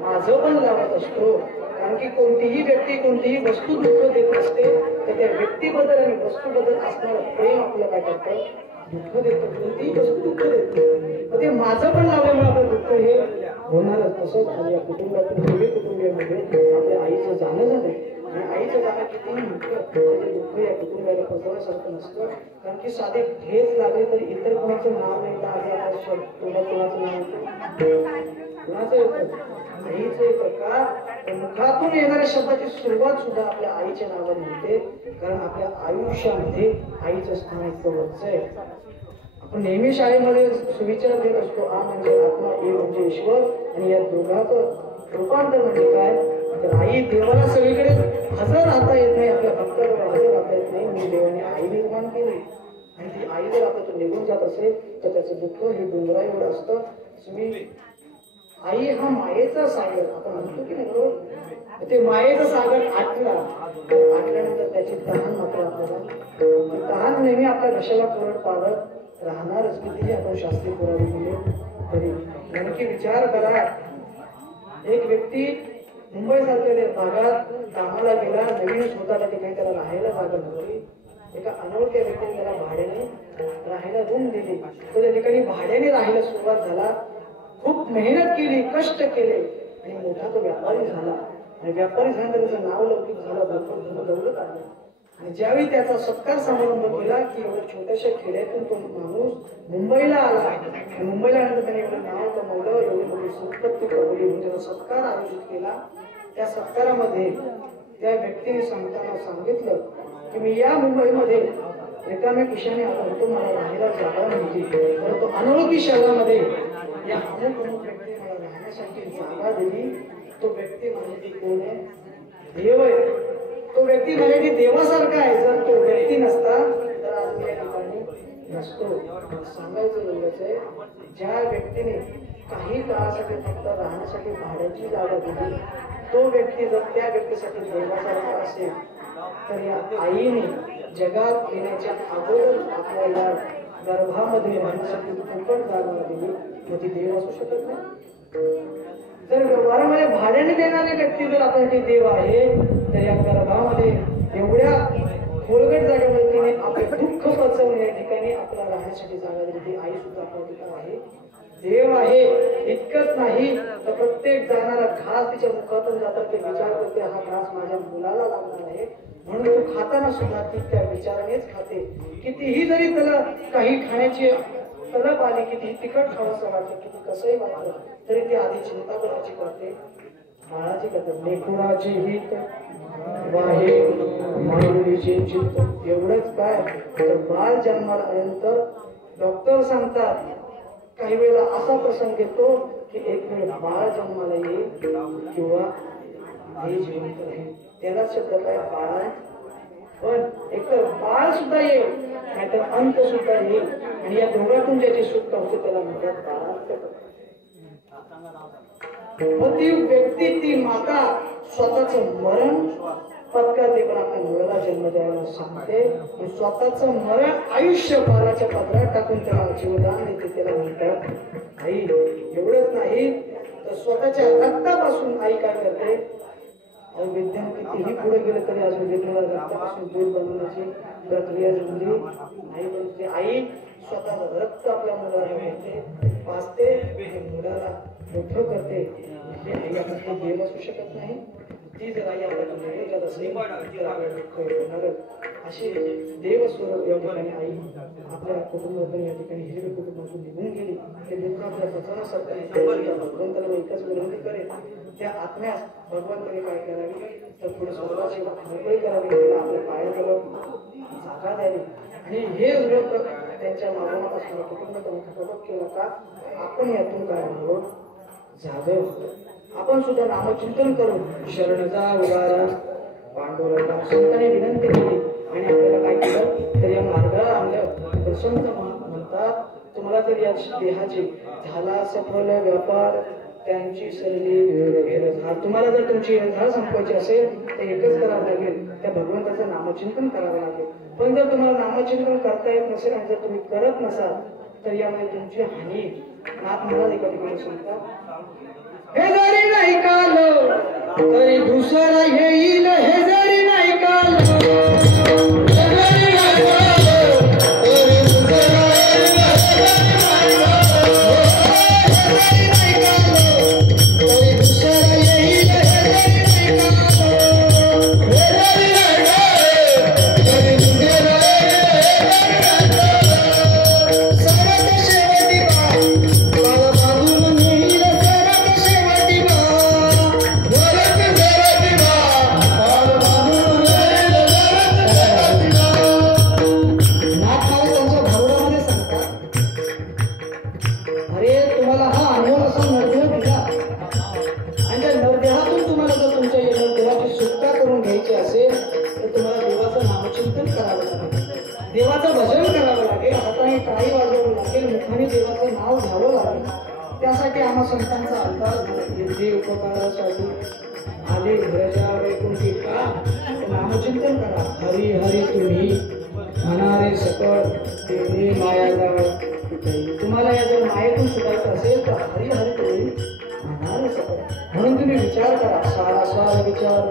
माझं पण लावत असतो कारण की कोणतीही व्यक्ती कोणतीही वस्तू दुःख देत असते तर त्या व्यक्तीबद्दल आणि वस्तूबद्दल असणारं प्रेम आपल्याला काय करतं दुःख देतं कोणतीही वस्तू दुःख देते ते माझं पण लावल्यामुळे आपलं दुःख हे होणारच तसंच आज या कुटुंबातील सगळे कुटुंबियांमध्ये आपल्या आईचं जाणं झालंय आणि आईचं जाणं कितीही म्हटलं त्याचे दुःख या कुटुंबाला पसरण्यासारखं नसतं कारण की साधे ठेच लागले तरी इतर कोणाचं नाव नाही तर कोणाचं नाव कोणाचं येतं आईचं येतं का मुखातून येणाऱ्या शब्दाची सुरुवात सुद्धा आपल्या आईच्या नावाने होते कारण आपल्या आयुष्यामध्ये आईचं स्थान इतकं वरचं आहे आपण नेहमी शाळेमध्ये सुविचार देत असतो आ म्हणजे आत्मा ए म्हणजे ईश्वर आणि या दोघांचं रूपांतर म्हणजे काय तर आई देवाला सगळीकडे हजर राहता येत नाही आपल्या भक्ताला हजर राहता येत नाही म्हणजे देवाने आई निर्माण केली आणि ती आई जर आपल्यातून निघून जात असेल तर त्याचं दुःख हे डोंगरा एवढं असतं तुम्ही आई हा मायेचा सागर आपण म्हणतो की नाही बरोबर ते मायेचा सागर आटल्यानंतर त्याची तहान मात्र आपल्याला तहान नेहमी आपल्या घशाला पुरट पाडत राहणारच कितीही आपण शास्त्रीय पुरावे दिले तरी विचार करा, एक व्यक्ती मुंबई सारख्या भागात कामाला गेला, नवीन स्वतःच्या ठिकाणी त्याला राहायला जागा नव्हती. एका अनोळख्या व्यक्तीने त्याला भाड्याने राहायला रूम दिली. तो त्या ठिकाणी भाड्याने राहायला सुरुवात झाला. खूप मेहनत केली, कष्ट केले आणि मोठा तो व्यापारी झाला. आणि व्यापारी झाल्यानंतर त्याचं नाव लौकिक झालं, भरपूर दौलत आली. आणि ज्यावेळी त्याचा सत्कार समारंभ केला की एवढ्या छोट्याशा खेड्यातून तो माणूस मुंबईला आला आणि मुंबईला आल्यानंतर त्याने एवढं नाव कमवलं, एवढी मोठी संपत्ती कमवली, म्हणून त्याचा सत्कार आयोजित केला. त्या सत्कारामध्ये त्या व्यक्तीने सांगताना सांगितलं की मी या मुंबईमध्ये रिकाम्या खिशाने आलो होतो, मला राहायला जागा नव्हती, परंतु अनोळखी शहरामध्ये या अमुक व्यक्तीने मला राहण्यासाठी जागा दिली. तो व्यक्ती म्हणजे कोण आहे? देव आहे. तो व्यक्ती म्हणजे देवासारखा आहे. जर तो व्यक्ती नसता तर आज मी या ठिकाणी नसतो. सांगायचं एवढंच आहे, ज्या व्यक्तीने काही काळासाठी फक्त राहण्यासाठी भाड्याची जागा दिली, तो व्यक्ती जर त्या व्यक्तीसाठी देवासारखा असेल तर या आईने जगात येण्याच्या अगोदर आपल्याला गर्भामध्ये राहण्यासाठी फुकट जागा दिली, मग ती देव असू शकत नाही. जर व्यवहारामध्ये भाड्याने देणारे व्यक्ती जर आपल्यासाठी देव आहे, तर या गर्भामध्ये एवढ्या खोलगट जागेमध्ये तिने आपले दुःख पचवून या ठिकाणी आपल्याला राहण्यासाठी जागा दिली. ती आई सुद्धा आपल्या ठिकाणी आहे, देव आहे. इतकंच नाही तर प्रत्येक जाणारा घास तिच्या मुखातून जातात ते विचार करते, हा घास माझ्या मुलाला लागणार आहे, म्हणून तो खाताना सुद्धा ती त्या विचारानेच खाते. कितीही जरी त्याला काही खाण्याची तलप आली, किती तिखट खावंसं वाटतं, किती कसंही वाटतं, तरी ती आधी चिंता कोणाची करते? बाळाची करते. लेकुणाची हित वाहे माऊलीचे चित्त. एवढंच काय तर बाळ जन्माला आल्यानंतर डॉक्टर सांगतात काही वेळेला असा प्रसंग येतो की एक वेळ बाळ जन्माला येईल किंवा हे जिवंत राहील. त्यालाच शब्द काय? बाळ. पण एकतर बाळ सुद्धा येईल, नाहीतर अंत सुद्धा येईल, आणि या दोघातून ज्याची सुटका होते त्याला म्हणतात बाळांत. ती व्यक्ती, ती माता स्वतःच मरण पत्करते, पण आपल्या मुलाला जन्म द्यायला सांगते. स्वतःच मरण आयुष्य बाळाच्या पदरात टाकून त्याला जीवदान देते, त्याला म्हणतात आई. एवढंच नाही तर स्वतःच्या रक्तापासून आई काय करते? विज्ञान कितीही पुढे गेलं तरी अजून वेगवेगळ्या रक्तापासून दूध बनवण्याची प्रक्रिया जमली नाही. बनते आई स्वतःचं रक्त आपल्या मुलाला घेते, पाजते, मुलाला मोठं करते. हे आई आपल्याला देव असू शकत नाही. ती जर आई आपल्याला मिळून जात असेल तर आपल्याला दुःख होणारच. अशी देवस्वरूप या ठिकाणी आई आपल्या कुटुंबातून या ठिकाणी हिरवे कुटुंबातून निघून गेली. ते दुःख आपल्या पचवण्यासारखं भगवंताला एकच विनंती करेल, त्या आत्म्यास भगवंताने काय करावी तर पुढे स्वतःची मोकळी करावी, त्याला आपल्या पायाजवळ जागा द्यावी. आणि हे त्यांच्या मागोमापासून कुटुंब त्यांना केलं का आपण यातून काय आहोत? जागे. आपण सुद्धा नामचिंतन करून शरण जा उदाहरण पांडुरंगा संतांनी विनंती केली आणि आपल्याला काय केलं तर या मार्गाला आणलं. तर संत म्हणतात तुम्हाला तर या देहाची झाला सफल व्यापार त्यांची सरली झाड. तुम्हाला जर तुमची झाड संपवायची असेल तर एकच करावं लागेल, त्या भगवंताचं नामचिंतन करावं लागेल. पण जर तुम्हाला नामचिंतन करता येत नसेल आणि जर तुम्ही करत नसाल तर यामध्ये तुमची हानी. नाथ महाराज एका ठिकाणी सांगतात, हे जरी नाही काल तरी दुसरा येईल, हे जरी नाही काल देवाचं भजन करावं लागेल, हाताने टाळी वाजवावं लागेल, मुखाने देवाचं नाव घ्यावं लागेल. त्यासाठी आम्हा संतांचा अवतार बुद्धी उपकारासाठी आले घरच्या वैकुंठी का नामचिंतन करा. हरी हरी तुम्ही म्हणारे सकळ देणे माया जाळ. तुम्हाला या जर मायेतून सुटायचं असेल तर हरी हरी तुम्ही म्हणून तुम्ही विचार करा, सारासार विचार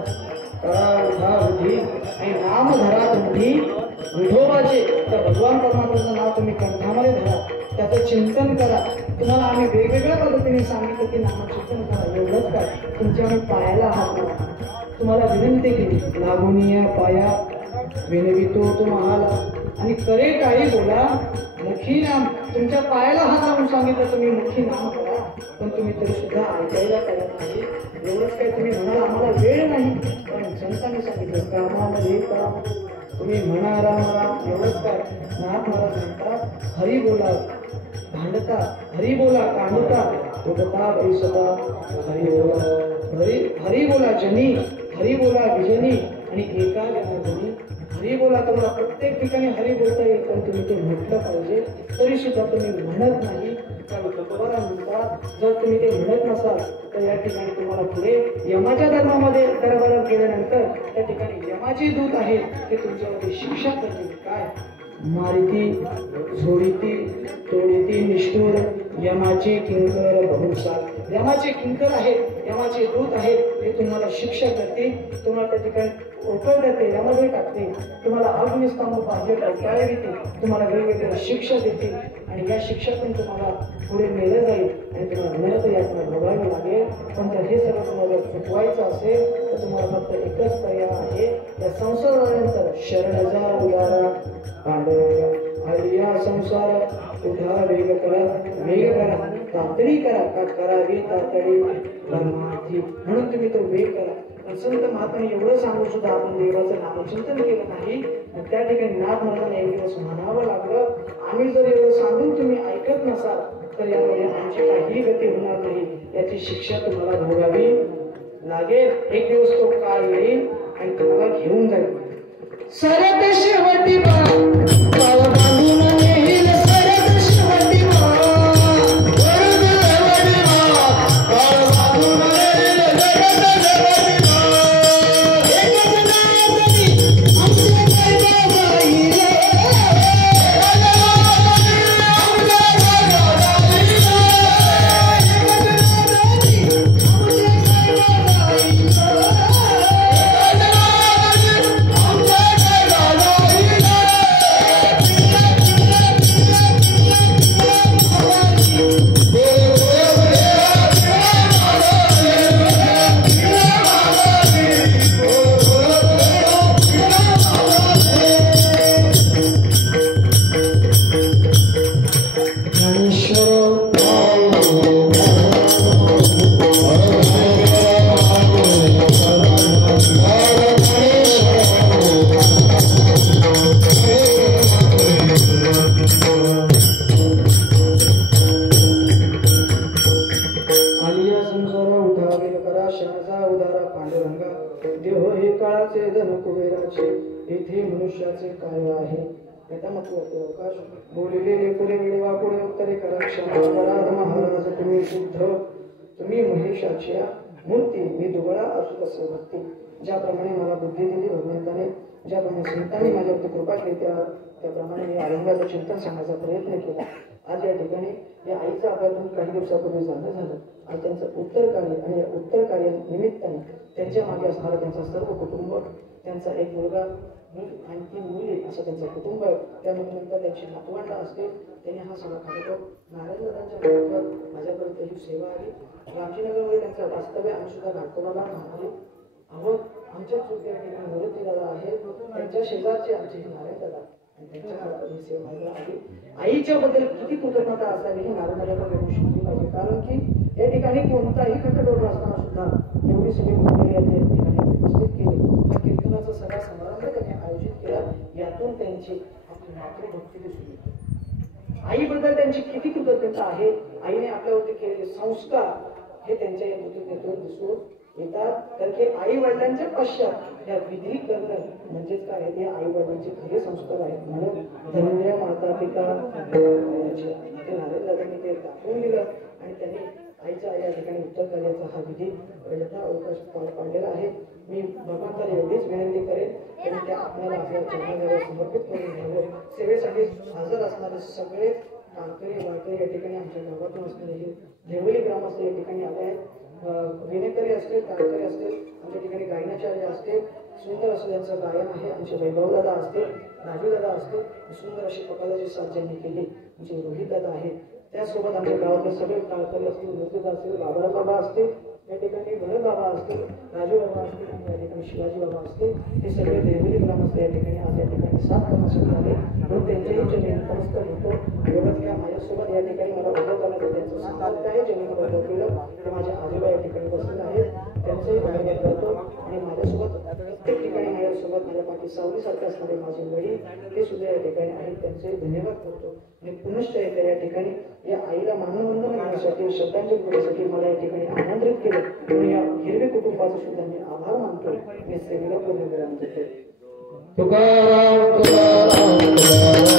करा, उठा बुद्धी आणि नाम धरा तुम्ही विठोबाचे, त्या भगवान परमात्म्याचं नाव तुम्ही कंठामध्ये धरा, त्याचं चिंतन करा. तुम्हाला आम्ही वेगवेगळ्या पद्धतीने सांगितलं की नामचिंतन करा, एवढंच काय, तुमच्या आम्ही पायाला हात लावा. तुम्हाला विनंती केली, लागूनिया पाया विनवितो तुम्हाला, आणि करे काही बोला मुखी नाम. तुमच्या पायाला हात लावून सांगितलं तुम्ही मुखी नाम करा, पण तुम्ही तरी सुद्धा ऐकायला करत नाही. एवढंच काय, तुम्ही म्हणाल आम्हाला वेळ नाही, पण संतांनी सांगितलं कामामध्ये करा. तुम्ही म्हणा राम राम, एवढंच काय. नाथ महाराज म्हणतात हरी बोला भांडता, हरी बोला कांडता, उठता बैसता हरी बोला. हरी बोला जनी, हरी बोला विजनी, आणि एका जनार्दनी. हरी बोला, तुम्हाला प्रत्येक ठिकाणी हरी बोलता येईल, पण तुम्ही ते म्हटलं पाहिजे. तरी सुद्धा तुम्ही म्हणत नाही. तुकाराम म्हणतात जर तुम्ही ते म्हणत नसाल तर या ठिकाणी तुम्हाला पुढे यमाच्या धर्मामध्ये दरबारात गेल्यानंतर त्या ठिकाणी यमाचे दूत आहेत, ते तुमच्यावरती शिक्षा करतील. काय मारिती झोडीती तोडीती निष्ठुर यमाचे किंकर बहुसार. यमाचे किंकर आहेत, यमाचे दूत आहेत, ते तुम्हाला शिक्षा करते, तुम्हाला त्या ठिकाणी उकळ देते, यामध्ये टाकते, तुम्हाला अग्निस्तंभ पाहिजे टाळ्या देते, तुम्हाला वेगवेगळ्या शिक्षा देते, आणि या शिक्षातून तुम्हाला पुढे नेलं जाईल आणि तुम्हाला नरक यातना भोगावी लागेल. पण जर हे सगळं तुम्हाला चुकवायचं असेल तर तुम्हाला फक्त एकच पर्याय आहे, या संसारानंतर शरण जा उदारा पांडुरंगा. आणि या संसार उठा वेग करा, वेग करा, तातडी करा, का करावी तातडी परमार्थी. म्हणून तुम्ही तो वेग करा. पण संत महात्म्याने एवढं सांगून सुद्धा आपण देवाचं नामचिंतन केलं नाही. त्या ठिकाणी नाथ महाराजांना एक दिवस म्हणावं लागलं, आम्ही जर एवढं सांगून तुम्ही ऐकत नसाल तर यामुळे आमची काही गती होणार नाही, याची शिक्षा तुम्हाला भोगावी लागेल. एक दिवस तो काळ येईल आणि तुम्हाला घेऊन जाईल. सरत शेवटी काळ बांधून येईल, सरत शेवटी मनुष्याचे काय आहे याचा मतलब अवकाश बोललेले पुढे वेळ वापुढे उत्तरे करा. क्षमा महाराज तुम्ही शुद्ध, तुम्ही महेशाच्या मूर्ती, मी दुबळा असू तसे भक्ती. ज्याप्रमाणे मला बुद्धी दिली भगवंताने, ज्याप्रमाणे संतांनी माझ्यावरती कृपा केली, त्याप्रमाणे मी आनंदाचं चिंतन सांगण्याचा प्रयत्न केला. आज या ठिकाणी या आईचं आपल्यातून काही दिवसापूर्वी जाणं झालं आणि त्यांचं उत्तर कार्य, आणि या उत्तर कार्या निमित्ताने त्यांच्या मागे असणारं त्यांचं सर्व कुटुंब, त्यांचा एक मुलगा आणि 3 मुली असं त्यांचं कुटुंब आहे. त्यामध्ये नंतर त्यांची नातवंड असतील. त्यांनी हा सगळा कार्यक्रम नारायणदादांच्या मार्फत माझ्यापर्यंत ही सेवा आली. रामजीनगरमध्ये त्यांचं वास्तव्य आम्ही सुद्धा नागपूरला म्हणाले अहो आमच्या चुकी निवृत्ती दादा आहेत, त्यांच्या शेजारचे आमचे हे नारायणदादा, आणि त्यांच्या मार्फत ही सेवा आली. आईच्या बद्दल किती कृतज्ञता असावी हे नारायणदादाला भेटू शकली पाहिजे. कारण की या ठिकाणी कोणताही खटडोळ असताना सुद्धा एवढी सगळी मंडळी या ठिकाणी उपस्थित केली. हा कीर्तनाचा सगळा समारंभ त्यांनी आयोजित केला. यातून त्यांची आपली मातृभक्ती दिसून येते. आईबद्दल त्यांची किती कृतज्ञता आहे. आईने आपल्यावरती केलेले संस्कार हे त्यांच्या या कृतज्ञतेतून दिसून येतात. तर हे आई वडिलांच्या पश्चात या विधी करणं म्हणजेच काय, ते आई वडिलांचे खरे संस्कार आहेत. म्हणून धन्य माता पिता ते नारायणदादांनी ते दाखवून दिलं आणि त्यांनी आईच्या या ठिकाणी उत्तर कार्याचा हा विधी यथा अवकाश पार पाडलेला आहे. मी भगवंताला एवढीच विनंती करेन त्यांनी त्या आपल्याला आपल्या चरणाजवळ समर्पित करून घ्यावं. सेवेसाठी हजर असणारे सगळे वारकरी या ठिकाणी आमच्या गावातून असणारे हे देवळी ग्रामस्थ या ठिकाणी आले आहेत. विनेकरी असतील, टाळकरी असतील, आमच्या ठिकाणी गायनाचार्य असतील, सुंदर असं त्यांचं गायन आहे. आमचे वैभवदादा असतील, राजूदादा असतील, सुंदर अशी कपालाची साथ ज्यांनी केली आमचे रोहितदादा आहेत. त्यासोबत आमच्या गावातले सगळे टाळकरी असतील, नृत्यदा असतील, बाबराव बाबा असतील, या ठिकाणी भरत बाबा असतील, राजू बाबा असतील, या ठिकाणी शिवाजी बाबा असतील, हे सगळे देवली ग्रामस्थ या ठिकाणी आज या ठिकाणी साथ करण्यासाठी आले. म्हणून त्यांच्याही चरणी नतमस्तक होतो. एवढंच काय, माझ्यासोबत या ठिकाणी मला उभं करण्याचं त्यांचं सामर्थ्य आहे. ज्यांनी मला उभं केलं ते माझ्या आजोबा या ठिकाणी बसलेले आहेत, त्यांचंही धन्यवाद करतो. आणि माझ्यासोबत प्रत्येक ठिकाणी माझ्यासोबत माझ्या पाठी सावलीसारखे असणारे माझे वडील ते सुद्धा या ठिकाणी आहेत, त्यांचेही धन्यवाद करतो. आणि पुनश्च एकदा या ठिकाणी या आईला मानवंदन करण्यासाठी, श्रद्धांजली देण्यासाठी मला या ठिकाणी आमंत्रित केलं. म्हणून या हिरवे कुटुंबाचा सुद्धा मी आभार मानतो. मी सेवेला पूर्ण विराम देतो. तुकाराम तुकाराम तुकाराम